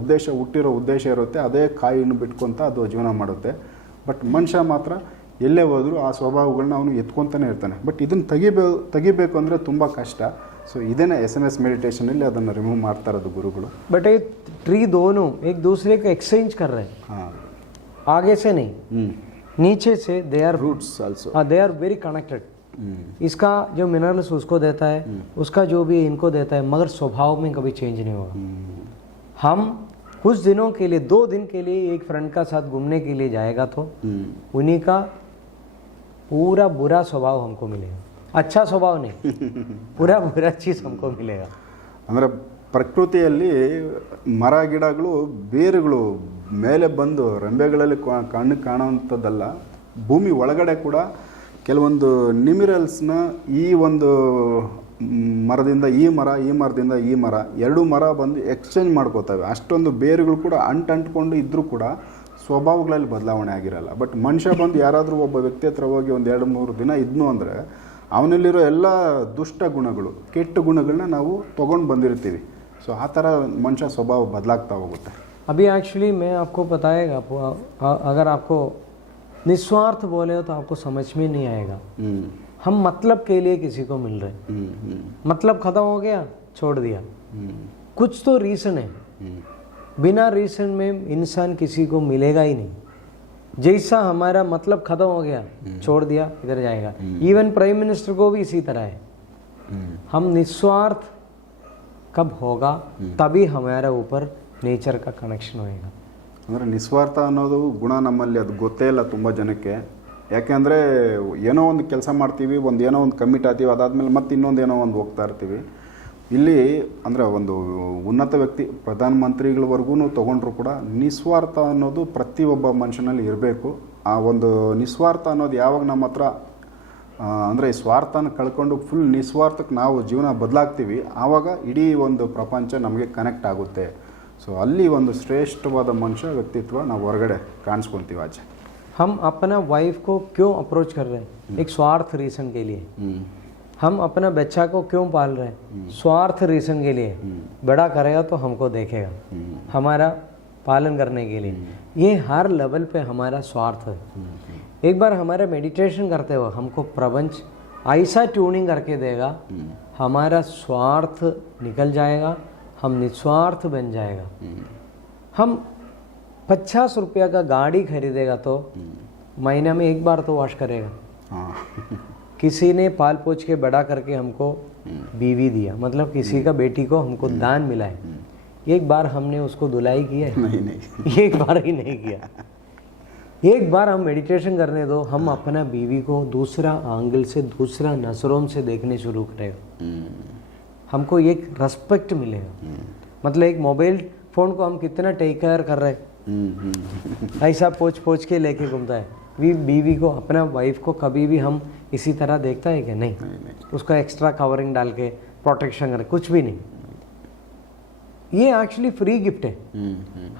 ಉದ್ದೇಶ ಹುಟ್ಟಿರೋ ಉದ್ದೇಶ ಇರುತ್ತೆ ಅದೇ ಕಾಯಿಯನ್ನು ಬಿಟ್ಕೊತ ಅದು ಜೀವನ ಮಾಡುತ್ತೆ. ಬಟ್ ಮನುಷ್ಯ ಮಾತ್ರ ಎಲ್ಲೇ ಹೋದರೂ ಆ ಸ್ವಭಾವಗಳನ್ನ ಅವನು ಎತ್ಕೊತಾನೆ ಇರ್ತಾನೆ. ಬಟ್ ಇದನ್ನು ತೆಗಿಬೇ ತೆಗಿಬೇಕು ಅಂದರೆ ತುಂಬ ಕಷ್ಟ. ಸೊ ಇದೇನೇ ಎಸ್ ಎಂ ಎಸ್ ಮೆಡಿಟೇಷನಲ್ಲಿ ಅದನ್ನು ರಿಮೂವ್ ಮಾಡ್ತಾ ಇರೋದು ಗುರುಗಳು. ಬಟ್ ಟ್ರೀ ದೋನು ಏಕ್ ದೂಸರೆ ಎಕ್ಸ್ಚೇಂಜ್ ಕರ್ರೆ. ಹಾಂ. ಆಗೇಸೇನೆ ಹ್ಞೂ नीचे से they are roots also they are very connected इसका जो मिनरल्स उसको देता है hmm. उसका जो भी इनको देता है मगर स्वभाव में कभी चेंज नहीं होगा। hmm. हम कुछ दिनों के लिए दो दिन के लिए एक फ्रेंड का साथ घूमने के लिए जाएगा तो hmm. उन्हीं का पूरा बुरा स्वभाव हमको मिलेगा। अच्छा स्वभाव नहीं <laughs> पूरा बुरा चीज़ हमको मिलेगा। मतलब ಪ್ರಕೃತಿಯಲ್ಲಿ ಮರ, ಗಿಡಗಳು, ಬೇರುಗಳು ಮೇಲೆ ಬಂದು ರೆಂಬೆಗಳಲ್ಲಿ ಕಣ್ಣು ಕಾಣುವಂಥದ್ದಲ್ಲ, ಭೂಮಿ ಒಳಗಡೆ ಕೂಡ ಕೆಲವೊಂದು ನಿಮಿರಲ್ಸ್ನ ಈ ಒಂದು ಮರದಿಂದ ಈ ಮರ, ಈ ಮರದಿಂದ ಈ ಮರ ಎರಡು ಮರ ಬಂದು ಎಕ್ಸ್ಚೇಂಜ್ ಮಾಡ್ಕೋತವೆ ಅಷ್ಟೊಂದು ಬೇರುಗಳು ಕೂಡ ಅಂಟು ಅಂಟ್ಕೊಂಡು ಇದ್ದರೂ ಕೂಡ ಸ್ವಭಾವಗಳಲ್ಲಿ ಬದಲಾವಣೆ ಆಗಿರಲ್ಲ. ಬಟ್ ಮನುಷ್ಯ ಬಂದು ಯಾರಾದರೂ ಒಬ್ಬ ವ್ಯಕ್ತಿ ಹತ್ರ ಹೋಗಿ ಒಂದು ಎರಡು ಮೂರು ದಿನ ಇದ್ನು ಅಂದರೆ ಅವನಲ್ಲಿರೋ ಎಲ್ಲ ದುಷ್ಟ ಗುಣಗಳು, ಕೆಟ್ಟ ಗುಣಗಳನ್ನ ನಾವು ತೊಗೊಂಡು ಬಂದಿರ್ತೀವಿ. ಸೊ ಆ ಥರ ಮನುಷ್ಯ ಸ್ವಭಾವ ಬದಲಾಗ್ತಾ ಹೋಗುತ್ತೆ अभी एक्चुअली मैं आपको बताएगा आपको- अ- अगर आपको निस्वार्थ बोले हो तो आपको समझ में नहीं आएगा ಹ್ಞೂ हम मतलब के लिए किसी को मिल रहे हैं ಹ್ಞೂ ಹ್ಞೂ मतलब खत्म हो गया छोड़ दिया ಹ್ಞೂ कुछ तो रीज़न है ಹ್ಞೂ बिना रीज़न में इंसान किसी को मिलेगा ही नहीं जैसा हमारा मतलब खत्म हो गया छोड़ दिया इधर जाएगा इवन प्राइम मिनिस्टर को भी इसी तरह है ಹ್ಞೂ हम निस्वार्थ कब होगा तभी हमारे ऊपर नेचर का कनेक्शन होएगा ಅಂದರೆ ನಿಸ್ವಾರ್ಥ ಅನ್ನೋದು ಗುಣ ನಮ್ಮಲ್ಲಿ ಅದು ಗೊತ್ತೇ ಇಲ್ಲ ತುಂಬ ಜನಕ್ಕೆ ಯಾಕೆಂದರೆ ಏನೋ ಒಂದು ಕೆಲಸ ಮಾಡ್ತೀವಿ ಒಂದು ಏನೋ ಒಂದು ಕಮಿಟ್ ಆಗ್ತೀವಿ ಅದಾದಮೇಲೆ ಮತ್ತೆ ಇನ್ನೊಂದು ಏನೋ ಒಂದು ಹೋಗ್ತಾ ಇರ್ತೀವಿ ಇಲ್ಲಿ ಅಂದರೆ ಒಂದು ಉನ್ನತ ವ್ಯಕ್ತಿ ಪ್ರಧಾನಮಂತ್ರಿಗಳವರೆಗೂ ತೊಗೊಂಡ್ರು ಕೂಡ ನಿಸ್ವಾರ್ಥ ಅನ್ನೋದು ಪ್ರತಿಯೊಬ್ಬ ಮನುಷ್ಯನಲ್ಲಿ ಇರಬೇಕು ಆ ಒಂದು ನಿಸ್ವಾರ್ಥ ಅನ್ನೋದು ಯಾವಾಗ ನಮ್ಮ ಹತ್ರ ಅಂದರೆ ಸ್ವಾರ್ಥನ ಕಳ್ಕೊಂಡು ಫುಲ್ ನಿಸ್ವಾರ್ಥಕ್ಕೆ ನಾವು ಜೀವನ ಬದಲಾಗ್ತೀವಿ ಆವಾಗ ಇಡೀ ಒಂದು ಪ್ರಪಂಚ ನಮಗೆ ಕನೆಕ್ಟ್ ಆಗುತ್ತೆ ಸೊ ಅಲ್ಲಿ ಒಂದು ಶ್ರೇಷ್ಠವಾದ ಮನುಷ್ಯ ವ್ಯಕ್ತಿತ್ವ ನಾವು ಹೊರಗಡೆ ಕಾಣಿಸ್ಕೊತೀವಿ ಆಚೆ हम अपना वाइफ को क्यों अप्रोच कर रहे हैं एक स्वार्थ रीजन के लिए ಹ್ಞೂ हम अपना बच्चा को क्यों पाल रहे हैं स्वार्थ रीजन के लिए बड़ा करेगा तो हमको देखेगा हम्म। हमारा पालन करने के लिए ये हर लेवल पे हमारा स्वार्थ है एक बार हमारे मेडिटेशन करते हुए हमको प्रपंच ऐसा ट्यूनिंग करके देगा हमारा स्वार्थ निकल जाएगा हम निस्वार्थ बन जाएगा। हम पचास रुपया का गाड़ी खरीदेगा तो महीने में एक बार तो वॉश करेगा। <laughs> किसी ने पाल पोछ के बड़ा करके हमको बीवी दिया मतलब किसी का बेटी को हमको दान मिला है। एक बार हमने उसको धुलाई की है? नहीं नहीं। <laughs> एक बार ही नहीं किया। <laughs> एक बार हम मेडिटेशन करने दो हम अपना बीवी को दूसरा आंगल से दूसरा नज़रों से देखने शुरू करेगा हम्म। हमको एक रेस्पेक्ट मिलेगा हम्म। मतलब एक मोबाइल फ़ोन को हम कितना टेक केयर कर रहे हम्म। ऐसा पोच पोच के लेके घूमता है। वी बीवी को अपना वाइफ को कभी भी हम इसी तरह देखता है कि नहीं, नहीं, नहीं। उसका एक्स्ट्रा कवरिंग डाल के प्रोटेक्शन कर कुछ भी नहीं। ये एक्चुअली फ्री गिफ्ट है।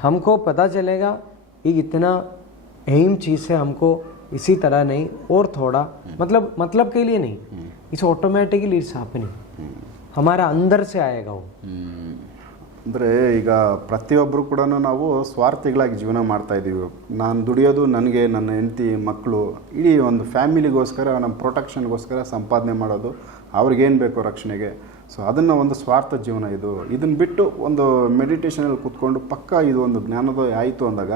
हमको पता चलेगा ये इतना अहम चीज़ है हमको इसी तरह नहीं और थोड़ा मतलब मतलब के लिए नहीं इस ऑटोमेटिकली इट्स हैपनिंग हमारा अंदर से आएगा वो ಅಂದರೆ ಈಗ ಪ್ರತಿಯೊಬ್ಬರು ಕೂಡ ನಾವು ಸ್ವಾರ್ಥಿಗಳಾಗಿ ಜೀವನ ಮಾಡ್ತಾ ಇದ್ದೀವಿ ನಾನು ದುಡಿಯೋದು ನನಗೆ ನನ್ನ ಹೆಂಡತಿ ಮಕ್ಕಳು ಇಡೀ ಒಂದು ಫ್ಯಾಮಿಲಿಗೋಸ್ಕರ ನಮ್ಮ ಪ್ರೊಟೆಕ್ಷನ್ಗೋಸ್ಕರ ಸಂಪಾದನೆ ಮಾಡೋದು ಅವ್ರಿಗೇನು ಬೇಕೋ ರಕ್ಷಣೆಗೆ ಸೊ ಅದನ್ನು ಒಂದು ಸ್ವಾರ್ಥ ಜೀವನ ಇದು ಇದನ್ನು ಬಿಟ್ಟು ಒಂದು ಮೆಡಿಟೇಷನಲ್ಲಿ ಕೂತ್ಕೊಂಡು ಪಕ್ಕ ಇದು ಒಂದು ಜ್ಞಾನೋದಯ ಆಯಿತು ಅಂದಾಗ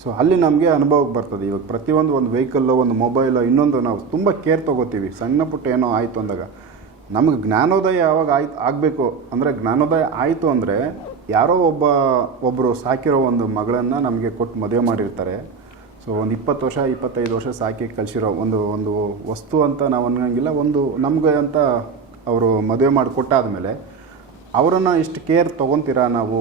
ಸೊ ಅಲ್ಲಿ ನಮಗೆ ಅನುಭವಕ್ಕೆ ಬರ್ತದೆ. ಇವಾಗ ಪ್ರತಿಯೊಂದು ಒಂದು ವೆಹಿಕಲ್ಲು ಒಂದು ಮೊಬೈಲು ಇನ್ನೊಂದು ನಾವು ತುಂಬ ಕೇರ್ ತೊಗೋತೀವಿ. ಸಣ್ಣ ಪುಟ್ಟ ಏನೋ ಆಯಿತು ಅಂದಾಗ. ನಮಗೆ ಜ್ಞಾನೋದಯ ಯಾವಾಗ ಆಯ್ತು, ಆಗಬೇಕು ಅಂದರೆ ಜ್ಞಾನೋದಯ ಆಯಿತು ಅಂದರೆ ಯಾರೋ ಒಬ್ಬ ಒಬ್ಬರು ಸಾಕಿರೋ ಒಂದು ಮಗಳನ್ನು ನಮಗೆ ಕೊಟ್ಟು ಮದುವೆ ಮಾಡಿರ್ತಾರೆ. ಸೊ ಒಂದು ಇಪ್ಪತ್ತು ವರ್ಷ, ಇಪ್ಪತ್ತೈದು ವರ್ಷ ಸಾಕಿ ಕಳಿಸಿರೋ ಒಂದು ಒಂದು ವಸ್ತು ಅಂತ ನಾವು ಅನ್ನೋಂಗಿಲ್ಲ. ಒಂದು ನಮಗೆ ಅಂತ ಅವರು ಮದುವೆ ಮಾಡಿ ಕೊಟ್ಟಾದಮೇಲೆ ಅವರನ್ನು ಇಷ್ಟು ಕೇರ್ ತೊಗೊತೀರಾ ನಾವು?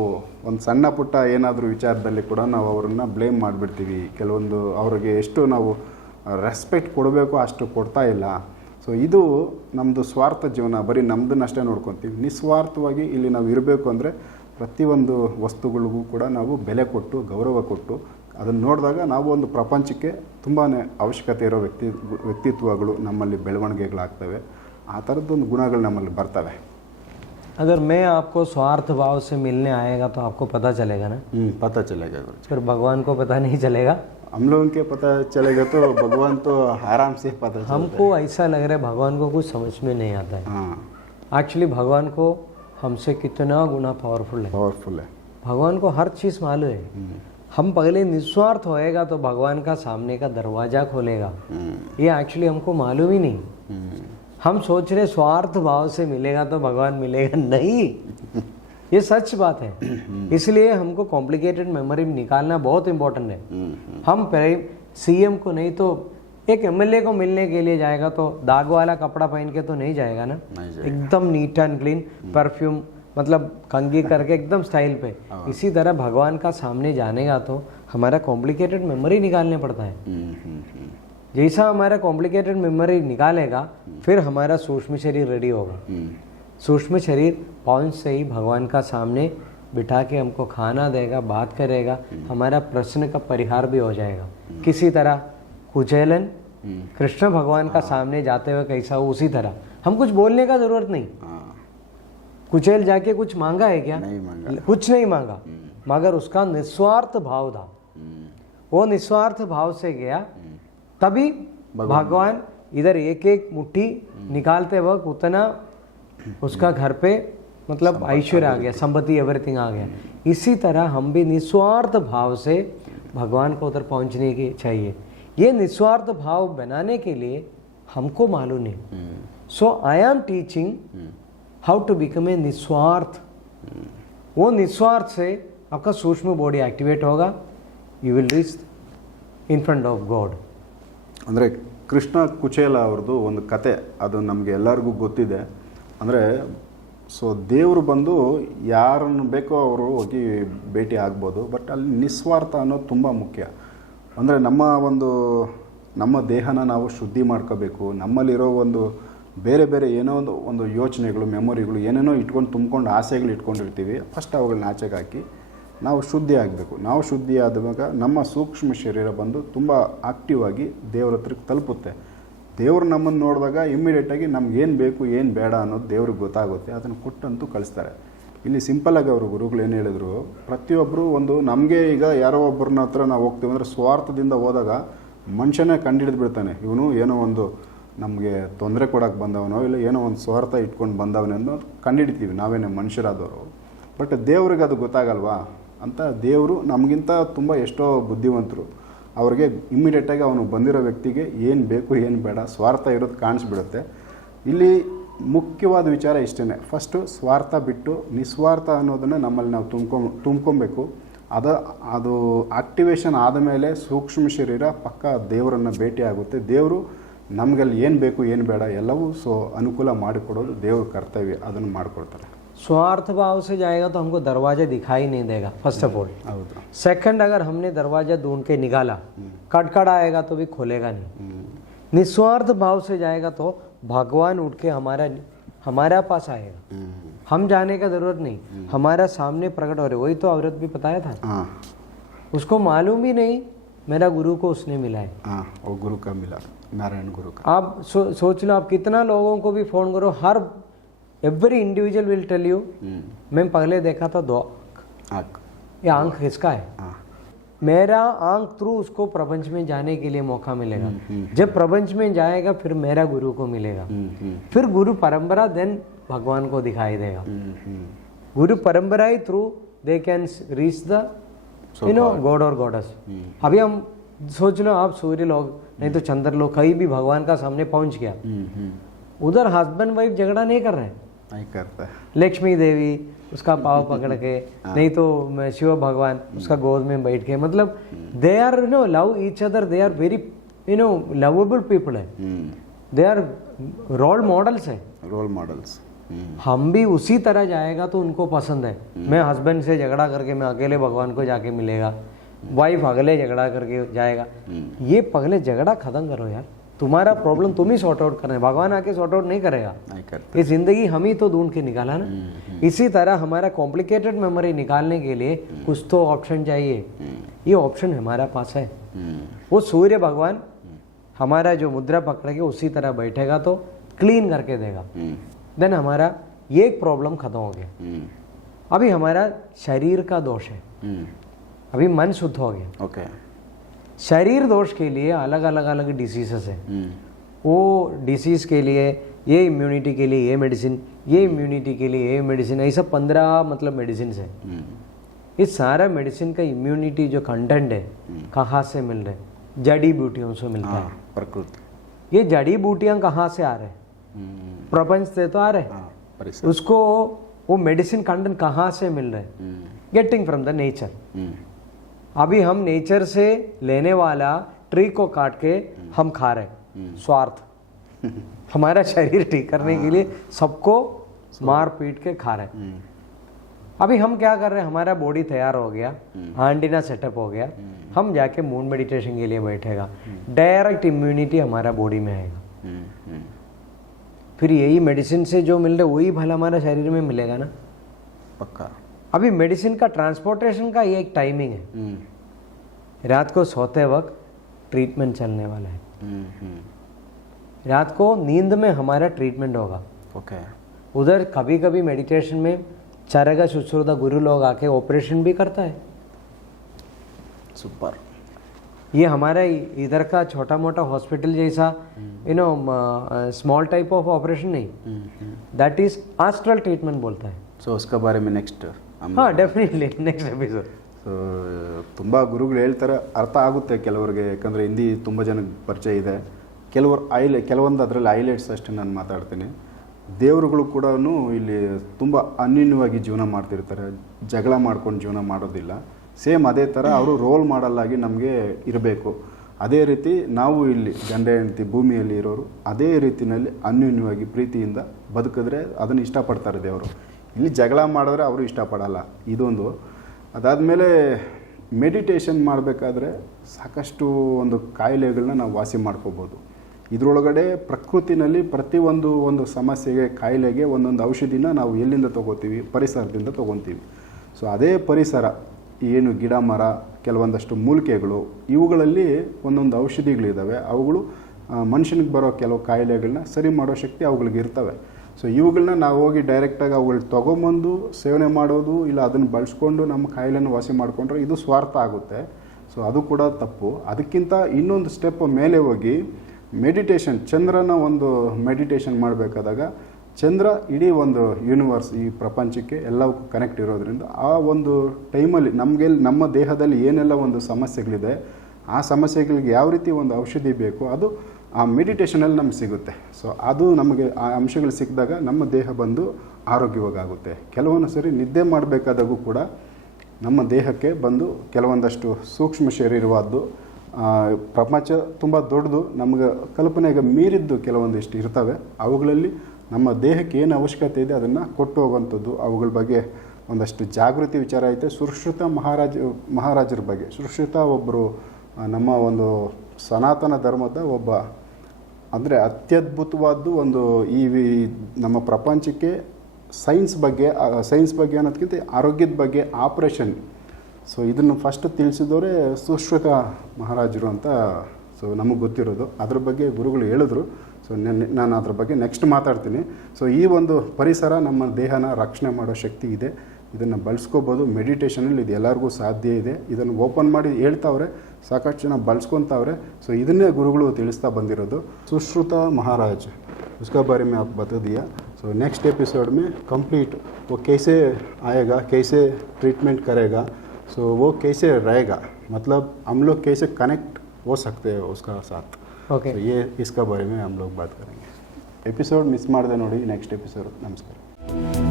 ಒಂದು ಸಣ್ಣ ಪುಟ್ಟ ಏನಾದರೂ ವಿಚಾರದಲ್ಲಿ ಕೂಡ ನಾವು ಅವರನ್ನು ಬ್ಲೇಮ್ ಮಾಡಿಬಿಡ್ತೀವಿ. ಕೆಲವೊಂದು ಅವರಿಗೆ ಎಷ್ಟು ನಾವು ರೆಸ್ಪೆಕ್ಟ್ ಕೊಡಬೇಕು ಅಷ್ಟು ಕೊಡ್ತಾ ಇಲ್ಲ. ಸೊ ಇದು ನಮ್ಮದು ಸ್ವಾರ್ಥ ಜೀವನ. ಬರೀ ನಮ್ಮದನ್ನಷ್ಟೇ ನೋಡ್ಕೊತೀವಿ. ನಿಸ್ವಾರ್ಥವಾಗಿ ಇಲ್ಲಿ ನಾವು ಇರಬೇಕು ಅಂದರೆ ಪ್ರತಿಯೊಂದು ವಸ್ತುಗಳಿಗೂ ಕೂಡ ನಾವು ಬೆಲೆ ಕೊಟ್ಟು, ಗೌರವ ಕೊಟ್ಟು, ಅದನ್ನು ನೋಡಿದಾಗ ನಾವು ಒಂದು ಪ್ರಪಂಚಕ್ಕೆ ತುಂಬಾ ಅವಶ್ಯಕತೆ ಇರೋ ವ್ಯಕ್ತಿ ವ್ಯಕ್ತಿತ್ವಗಳು ನಮ್ಮಲ್ಲಿ ಬೆಳವಣಿಗೆಗಳಾಗ್ತವೆ. ಆ ಥರದ್ದೊಂದು ಗುಣಗಳು ನಮ್ಮಲ್ಲಿ ಬರ್ತವೆ. अगर मैं आपको स्वार्थ भाव से मिलने आएगा तो आपको पता चलेगा ना? हम्म, पता चलेगा फिर भगवान को पता नहीं चलेगा। हम लोगों के पता चलेगा तो भगवान तो आराम से पता हमको ऐसा लग रहा है भगवान को कुछ समझ में नहीं आता है। हाँ। एक्चुअली भगवान को हमसे कितना गुना पावरफुल है। पावरफुल है। भगवान को हर चीज़ मालूम है। हम्म। हम पहले निस्वार्थ होएगा तो भगवान का सामने का दरवाज़ा खोलेगा। हम्म। ये एक्चुअली हमको मालूम ही नहीं। हम सोच रहे स्वार्थ भाव से मिलेगा तो भगवान मिलेगा। नहीं। ये सच बात है। इसलिए हमको कॉम्प्लिकेटेड मेमोरी निकालना बहुत इंपॉर्टेंट है। हम सीएम को नहीं तो एक एमएलए को मिलने के लिए जाएगा तो दाग वाला कपड़ा पहन के तो नहीं जाएगा ना। एकदम नीट एंड क्लीन परफ्यूम मतलब कंगी करके एकदम स्टाइल पे। इसी तरह भगवान का सामने जाने का तो हमारा कॉम्प्लिकेटेड मेमोरी निकालने पड़ता है। हम्म, हम्म, हम्म, जैसा हमारा कॉम्प्लिकेटेड मेमोरी निकालेगा फिर हमारा सूक्ष्म शरीर रेडी होगा। हम्म, सूक्ष्म शरीर पहुँच से ही भगवान का सामने बिठा के हमको खाना देगा बात करेगा हमारा प्रश्न का परिहार भी हो जाएगा। किसी तरह कुचेलन हम्म, कृष्ण भगवान का सामने जाते हुए कैसा हो उसी तरह। हम कुछ बोलने का ज़रूरत नहीं। हाँ। कुचेल जाके कुछ मांगा है क्या? नहीं मांगा कुछ नहीं मांगा। मगर उसका निस्वार्थ भाव था। हम्म, वो निस्वार्थ भाव से गया तभी भगवान। इधर एक एक मुट्ठी निकालते वक्त उतना उसका घर पे मतलब ऐश्वर्य आ गया संपत्ति एवरीथिंग आ गया। इसी तरह हम भी निस्वार्थ भाव से भगवान को उधर पहुँचने के चाहिए। ये निस्वार्थ भाव बनाने के लिए हमको मालूम नहीं हम्म, so I am teaching how to become a निस्वार्थ। वो निस्वार्थ से आपका सूक्ष्म बॉडी एक्टिवेट होगा। You will reach in front of God ಅಂದರೆ ಕೃಷ್ಣ ಕುಚೇಲ ಅವ್ರದ್ದು ಒಂದು ಕತೆ, ಅದು ನಮಗೆ ಎಲ್ಲರಿಗೂ ಗೊತ್ತಿದೆ. ಅಂದರೆ, ಸೊ ದೇವರು ಬಂದು ಯಾರನ್ನು ಬೇಕೋ ಅವರು ಹೋಗಿ ಭೇಟಿ ಆಗ್ಬೋದು, ಬಟ್ ಅಲ್ಲಿ ನಿಸ್ವಾರ್ಥ ಅನ್ನೋದು ತುಂಬ ಮುಖ್ಯ. ಅಂದರೆ ನಮ್ಮ ಒಂದು, ನಮ್ಮ ದೇಹನ ನಾವು ಶುದ್ಧಿ ಮಾಡ್ಕೋಬೇಕು, ನಮ್ಮಲ್ಲಿರೋ ಒಂದು ಬೇರೆ ಬೇರೆ ಏನೋ ಒಂದು ಒಂದು ಯೋಚನೆಗಳು, ಮೆಮೊರಿಗಳು, ಏನೇನೋ ಇಟ್ಕೊಂಡು ತುಂಬ್ಕೊಂಡು ಆಸೆಗಳು ಇಟ್ಕೊಂಡಿರ್ತೀವಿ ಫಸ್ಟ್ ಅವುಗಳನ್ನ ಆಚೆಗೆ ಹಾಕಿ. ನಾವು ಶುದ್ಧಿ ಆಗಬೇಕು. ನಾವು ಶುದ್ಧಿ ಆದಾಗ ನಮ್ಮ ಸೂಕ್ಷ್ಮ ಶರೀರ ಬಂದು ತುಂಬ ಆಕ್ಟಿವ್ ಆಗಿ ದೇವ್ರ ಹತ್ರಕ್ಕೆ ತಲುಪುತ್ತೆ. ದೇವ್ರು ನಮ್ಮನ್ನು ನೋಡಿದಾಗ ಇಮ್ಮಿಡಿಯೇಟಾಗಿ ನಮ್ಗೆ ಏನು ಬೇಕು, ಏನು ಬೇಡ ಅನ್ನೋದು ದೇವ್ರಿಗೆ ಗೊತ್ತಾಗುತ್ತೆ. ಅದನ್ನು ಕೊಟ್ಟಂತೂ ಕಳಿಸ್ತಾರೆ. ಇಲ್ಲಿ ಸಿಂಪಲಾಗಿ ಅವರು ಗುರುಗಳು ಏನು ಹೇಳಿದ್ರು ಪ್ರತಿಯೊಬ್ಬರು ಒಂದು ನಮಗೆ ಈಗ ಯಾರೋ ಒಬ್ಬರನ್ನ ಹತ್ರ ನಾವು ಹೋಗ್ತೀವಿ ಅಂದರೆ ಸ್ವಾರ್ಥದಿಂದ ಹೋದಾಗ ಮನುಷ್ಯನೇ ಕಂಡಿಡಿದು ಬಿಡ್ತಾನೆ. ಇವನು ಏನೋ ಒಂದು ನಮಗೆ ತೊಂದರೆ ಕೊಡೋಕೆ ಬಂದವನೋ ಇಲ್ಲ ಏನೋ ಒಂದು ಸ್ವಾರ್ಥ ಇಟ್ಕೊಂಡು ಬಂದವನೇ ಅನ್ನೋದು ಕಂಡಿಡಿತೀವಿ. ನಾವೇನೇ ಮನುಷ್ಯರಾದವರು. ಬಟ್ ದೇವ್ರಿಗೆ ಅದು ಗೊತ್ತಾಗಲ್ವಾ? ಅಂತ ದೇವರು ನಮಗಿಂತ ತುಂಬ ಎಷ್ಟೋ ಬುದ್ಧಿವಂತರು. ಅವ್ರಿಗೆ ಇಮ್ಮಿಡಿಯೇಟಾಗಿ ಅವನು ಬಂದಿರೋ ವ್ಯಕ್ತಿಗೆ ಏನು ಬೇಕು, ಏನು ಬೇಡ, ಸ್ವಾರ್ಥ ಇರೋದು ಕಾಣಿಸ್ಬಿಡುತ್ತೆ. ಇಲ್ಲಿ ಮುಖ್ಯವಾದ ವಿಚಾರ ಇಷ್ಟೇ ಫಸ್ಟು ಸ್ವಾರ್ಥ ಬಿಟ್ಟು ನಿಸ್ವಾರ್ಥ ಅನ್ನೋದನ್ನು ನಮ್ಮಲ್ಲಿ ನಾವು ತುಂಬ್ಕೊಂಬ ತುಂಬ್ಕೊಬೇಕು. ಅದು ಅದು ಆಕ್ಟಿವೇಶನ್ ಆದಮೇಲೆ ಸೂಕ್ಷ್ಮ ಶರೀರ ಪಕ್ಕ ದೇವರನ್ನು ಭೇಟಿ ಆಗುತ್ತೆ. ದೇವರು ನಮಗಲ್ಲಿ ಏನು ಬೇಕು, ಏನು ಬೇಡ ಎಲ್ಲವೂ ಸೊ ಅನುಕೂಲ ಮಾಡಿಕೊಡೋದು ದೇವ್ರ ಕರ್ತವ್ಯ, ಅದನ್ನು ಮಾಡಿಕೊಡ್ತಾರೆ. स्वार्थ भाव से जाएगा तो हमको दरवाज़ा दिखाई नहीं देगा फ़र्स्ट ऑफ़ ऑल सेकंड अगर हमने दरवाज़ा ढूंढ के निकाला हम्म। कटकट आएगा तो भी खोलेगा नहीं। हम्म। निस्वार्थ भाव से जाएगा तो भगवान उठ के हमारा हमारा पास आएगा। हम्म। हम जाने का ज़रूरत नहीं। हमारा सामने प्रकट हो रहे वही तो औरत भी बताया था। हाँ। उसको मालूम ही नहीं मेरा गुरु को उसने मिला है हाँ, वो गुरु का मिला नारायण गुरु का। आप सो, सोच लो आप कितना लोगों को भी फ़ोन करो हर every individual will tell you मैं पहले देखा था दो आँख ये आँख किसका है हाँ मेरा आँख थ्रू उसको प्रपंच में जाने के लिए मौका मिलेगा। जब प्रपंच में जाएगा फिर मेरा गुरु को मिलेगा। हम्म, फिर गुरु परंपरा देन भगवान को दिखाई देगा। गुरु परंपरा ही through they can reach the you know. God और गॉडस अभी हम सोच लो आप सूर्य लोग नहीं तो चंद्र लोग कहीं भी भगवान का सामने पहुँच गया। उधर हस्बैंड वाइफ झगड़ा नहीं कर रहे नहीं करता। लक्ष्मी देवी उसका <laughs> पाव पकड़ के नहीं तो मैं शिव भगवान उसका गोद में बैठ के मतलब they are you know love each other they are very you know lovable people है। Hmm, they are role models है। रोल मॉडल्स हम्म, हम भी उसी तरह जाएगा तो उनको पसंद है। मैं हस्बैंड से झगड़ा करके मैं अकेले भगवान को जाके मिलेगा। वाइफ अगले झगड़ा करके जाएगा। ये पहले झगड़ा खत्म करो यार। तुम्हारा प्रॉब्लम तुम ही सॉर्ट आउट करना है। भगवान आके सॉर्ट आउट नहीं करेगा। नहीं करता। ये ज़िंदगी हम ही तो ढूंढ के निकाला ना। इसी तरह हमारा कॉम्प्लिकेटेड मेमोरी निकालने के लिए कुछ तो ऑप्शन चाहिए। ये ऑप्शन हमारा पास है। हम्म, वो सूर्य भगवान हमारा जो मुद्रा पकड़ के उसी तरह बैठेगा तो क्लीन करके देगा। हम्म। देन हमारा एक प्रॉब्लम खत्म हो गया। हम्म। अभी हमारा शरीर का दोष है। हम्म। अभी मन शुद्ध हो गया। ओके शरीर दोष के लिए अलग अलग अलग डिसीजेस है। हम्म। वो डिसीज के लिए ये इम्यूनिटी के लिए ये मेडिसिन ये इम्यूनिटी के लिए ये मेडिसिन ऐसा पंद्रह मतलब मेडिसिन है। हम्म। इस सारा मेडिसिन का इम्यूनिटी जो कंटेंट है कहाँ से मिल रहे जड़ी बूटियों से मिलता हाँ। है प्रकृति। ये जड़ी बूटियाँ कहाँ से आ रहे हैं? हम्म। प्रपंच से तो आ रहे हैं। हाँ उसको वो मेडिसिन कंटेंट कहाँ से मिल रहे हैं? हम्म। Getting from the nature hmm. अभी हम नेचर से लेने वाला ट्री को काट के हम खा रहे स्वार्थ। <laughs> हमारा शरीर ठीक करने के लिए सबको मार पीट के खा रहे हम्म। अभी हम क्या कर रहे हैं? हमारा बॉडी तैयार हो गया। आंटीना सेटअप हो गया। हम जाके मून मेडिटेशन के लिए बैठेगा। डायरेक्ट इम्यूनिटी हमारा बॉडी में आएगा। हम्म हम्म। फिर यही मेडिसिन से जो मिल रहा है वही भला हमारा शरीर में मिलेगा ना? पक्का। अभी मेडिसिन का ट्रांसपोर्टेशन का ये एक टाइमिंग है। हम्म। रात को सोते वक्त ट्रीटमेंट चलने वाला है। हम्म, हम्म। रात को नींद में हमारा ट्रीटमेंट होगा। Okay okay. उधर कभी कभी मेडिटेशन में चरेगा सुश्रुदा गुरु लोग आके ऑपरेशन भी करता है। सुपर ये हमारा इधर का छोटा मोटा हॉस्पिटल जैसा you know small type of operation नहीं। दैट इज़ आस्ट्रल ट्रीटमेंट बोलता है। सो so, उसके बारे में नेक्स्ट ಹಾಂ ಡೆಫಿನೆಟ್ಲಿ ನೆಕ್ಸ್ಟ್ ಎಪಿಸೋಡ್ ಸೊ ತುಂಬ ಗುರುಗಳು ಹೇಳ್ತಾರೆ ಅರ್ಥ ಆಗುತ್ತೆ ಕೆಲವರಿಗೆ ಯಾಕಂದರೆ ಹಿಂದಿ ತುಂಬ ಜನಕ್ಕೆ ಪರಿಚಯ ಇದೆ. ಕೆಲವರು ಐಲೆ ಕೆಲವೊಂದು ಅದರಲ್ಲಿ ಐಲೈಟ್ಸ್ ಅಷ್ಟೇ ನಾನು ಮಾತಾಡ್ತೀನಿ. ದೇವರುಗಳು ಕೂಡ ಇಲ್ಲಿ ತುಂಬ ಅನ್ಯೂನ್ಯವಾಗಿ ಜೀವನ ಮಾಡ್ತಿರ್ತಾರೆ. ಜಗಳ ಮಾಡ್ಕೊಂಡು ಜೀವನ ಮಾಡೋದಿಲ್ಲ. ಸೇಮ್ ಅದೇ ಥರ ಅವರು ರೋಲ್ ಮಾಡಲಾಗಿ ನಮಗೆ ಇರಬೇಕು. ಅದೇ ರೀತಿ ನಾವು ಇಲ್ಲಿ ಗಂಡ ಹೆಂಡತಿ ಭೂಮಿಯಲ್ಲಿ ಇರೋರು ಅದೇ ರೀತಿಯಲ್ಲಿ ಅನ್ಯೂನ್ಯವಾಗಿ ಪ್ರೀತಿಯಿಂದ ಬದುಕಿದ್ರೆ ಅದನ್ನು ಇಷ್ಟಪಡ್ತಾರೆ ದೇವರು. ಇಲ್ಲಿ ಜಗಳ ಮಾಡಿದ್ರೆ ಅವರು ಇಷ್ಟಪಡಲ್ಲ. ಇದೊಂದು. ಅದಾದಮೇಲೆ ಮೆಡಿಟೇಷನ್ ಮಾಡಬೇಕಾದ್ರೆ ಸಾಕಷ್ಟು ಒಂದು ಕಾಯಿಲೆಗಳನ್ನ ನಾವು ವಾಸಿ ಮಾಡ್ಕೋಬೋದು. ಇದರೊಳಗಡೆ ಪ್ರಕೃತಿನಲ್ಲಿ ಪ್ರತಿಯೊಂದು ಒಂದು ಸಮಸ್ಯೆಗೆ, ಕಾಯಿಲೆಗೆ ಒಂದೊಂದು ಔಷಧಿನ ನಾವು ಎಲ್ಲಿಂದ ತೊಗೋತೀವಿ? ಪರಿಸರದಿಂದ ತೊಗೊತೀವಿ. ಸೊ ಅದೇ ಪರಿಸರ, ಏನು ಗಿಡ, ಮರ, ಕೆಲವೊಂದಷ್ಟು ಮೂಲಿಕೆಗಳು, ಇವುಗಳಲ್ಲಿ ಒಂದೊಂದು ಔಷಧಿಗಳಿದ್ದಾವೆ ಅವುಗಳು ಮನುಷ್ಯನಿಗೆ ಬರೋ ಕೆಲವು ಕಾಯಿಲೆಗಳನ್ನ ಸರಿ ಮಾಡೋ ಶಕ್ತಿ ಅವುಗಳಿಗೆ ಇರ್ತವೆ. ಸೊ ಇವುಗಳನ್ನ ನಾವು ಹೋಗಿ ಡೈರೆಕ್ಟಾಗಿ ಅವುಗಳು ತೊಗೊಂಬಂದು ಸೇವನೆ ಮಾಡೋದು ಇಲ್ಲ ಅದನ್ನು ಬಳಸ್ಕೊಂಡು ನಮ್ಮ ಕಾಯಿಲೆಯನ್ನು ವಾಸಿ ಮಾಡಿಕೊಂಡ್ರೆ ಇದು ಸ್ವಾರ್ಥ ಆಗುತ್ತೆ. ಸೊ ಅದು ಕೂಡ ತಪ್ಪು. ಅದಕ್ಕಿಂತ ಇನ್ನೊಂದು ಸ್ಟೆಪ್ ಮೇಲೆ ಹೋಗಿ ಮೆಡಿಟೇಷನ್ ಚಂದ್ರನ ಒಂದು ಮೆಡಿಟೇಷನ್ ಮಾಡಬೇಕಾದಾಗ ಚಂದ್ರ ಇಡೀ ಒಂದು ಯೂನಿವರ್ಸ್ ಈ ಪ್ರಪಂಚಕ್ಕೆ ಎಲ್ಲವಕ್ಕೂ ಕನೆಕ್ಟ್ ಇರೋದ್ರಿಂದ ಆ ಒಂದು ಟೈಮಲ್ಲಿ ನಮಗೆ ನಮ್ಮ ದೇಹದಲ್ಲಿ ಏನೆಲ್ಲ ಒಂದು ಸಮಸ್ಯೆಗಳಿದೆ, ಆ ಸಮಸ್ಯೆಗಳಿಗೆ ಯಾವ ರೀತಿ ಒಂದು ಔಷಧಿ ಬೇಕು, ಅದು ಆ ಮೆಡಿಟೇಷನಲ್ಲಿ ನಮ್ಗೆ ಸಿಗುತ್ತೆ. ಸೊ ಅದು ನಮಗೆ ಆ ಅಂಶಗಳು ಸಿಕ್ಕಿದಾಗ ನಮ್ಮ ದೇಹ ಬಂದು ಆರೋಗ್ಯವಾಗುತ್ತೆ. ಕೆಲವೊಂದು ಸರಿ ನಿದ್ದೆ ಮಾಡಬೇಕಾದಾಗೂ ಕೂಡ ನಮ್ಮ ದೇಹಕ್ಕೆ ಬಂದು ಕೆಲವೊಂದಷ್ಟು ಸೂಕ್ಷ್ಮ ಶರೀರವಾದ್ದು ಪ್ರಪಂಚ ತುಂಬ ದೊಡ್ಡದು, ನಮಗೆ ಕಲ್ಪನೆಗೆ ಮೀರಿದ್ದು ಕೆಲವೊಂದಿಷ್ಟು ಇರ್ತವೆ. ಅವುಗಳಲ್ಲಿ ನಮ್ಮ ದೇಹಕ್ಕೆ ಏನು ಅವಶ್ಯಕತೆ ಇದೆ ಅದನ್ನು ಕೊಟ್ಟು ಹೋಗುವಂಥದ್ದು, ಅವುಗಳ ಬಗ್ಗೆ ಒಂದಷ್ಟು ಜಾಗೃತಿ ವಿಚಾರ ಐತೆ. ಸುಶ್ರುತ ಮಹಾರಾಜ, ಮಹಾರಾಜರ ಬಗ್ಗೆ, ಸುಶ್ರುತ ಒಬ್ಬರು ನಮ್ಮ ಒಂದು ಸನಾತನ ಧರ್ಮದ ಒಬ್ಬ ಅಂದರೆ ಅತ್ಯದ್ಭುತವಾದ್ದು ಒಂದು ಈ ನಮ್ಮ ಪ್ರಪಂಚಕ್ಕೆ ಸೈನ್ಸ್ ಬಗ್ಗೆ ಸೈನ್ಸ್ ಬಗ್ಗೆ ಅನ್ನೋದಕ್ಕಿಂತ ಆರೋಗ್ಯದ ಬಗ್ಗೆ ಆಪ್ರೇಷನ್. ಸೊ ಇದನ್ನು ಫಸ್ಟ್ ತಿಳಿಸಿದವರೇ ಸುಶ್ರುತ ಮಹಾರಾಜರು ಅಂತ ಸೊ ನಮಗೆ ಗೊತ್ತಿರೋದು. ಅದ್ರ ಬಗ್ಗೆ ಗುರುಗಳು ಹೇಳಿದ್ರು. ಸೊ ನಾನು ಅದ್ರ ಬಗ್ಗೆ ನೆಕ್ಸ್ಟ್ ಮಾತಾಡ್ತೀನಿ. ಸೊ ಈ ಒಂದು ಪರಿಸರ ನಮ್ಮ ದೇಹನ ರಕ್ಷಣೆ ಮಾಡೋ ಶಕ್ತಿ ಇದೆ. ಇದನ್ನು ಬಳಸ್ಕೋಬೋದು ಮೆಡಿಟೇಷನಲ್ಲಿ ಇದು ಎಲ್ಲರಿಗೂ ಸಾಧ್ಯ ಇದೆ ಇದನ್ನು ಓಪನ್ ಮಾಡಿ ಹೇಳ್ತಾವ್ರೆ ಸಾಕಷ್ಟು ಜನ ಬಳಸ್ಕೊತಾವ್ರೆ ಸೊ ಇದನ್ನೇ ಗುರುಗಳು ತಿಳಿಸ್ತಾ ಬಂದಿರೋದು ಸುಶ್ರುತ ಮಹಾರಾಜ್ उसका बारे में आप बता दिया सो नेक्स्ट एपिसोड में कंप्लीट वो कैसे आएगा कैसे ट्रीटमेंट करेगा सो वो कैसे रहेगा मतलब हम लोग कैसे कनेक्ट हो सकते हैं उसका साथ ಓಕೆ So ये इसका बारे में हम लोग बात करेंगे एपिसोड मिस ಮಾಡಿದೆ ನೋಡಿ ನೆಕ್ಸ್ಟ್ ಎಪಿಸೋಡ್ ನಮಸ್ಕಾರ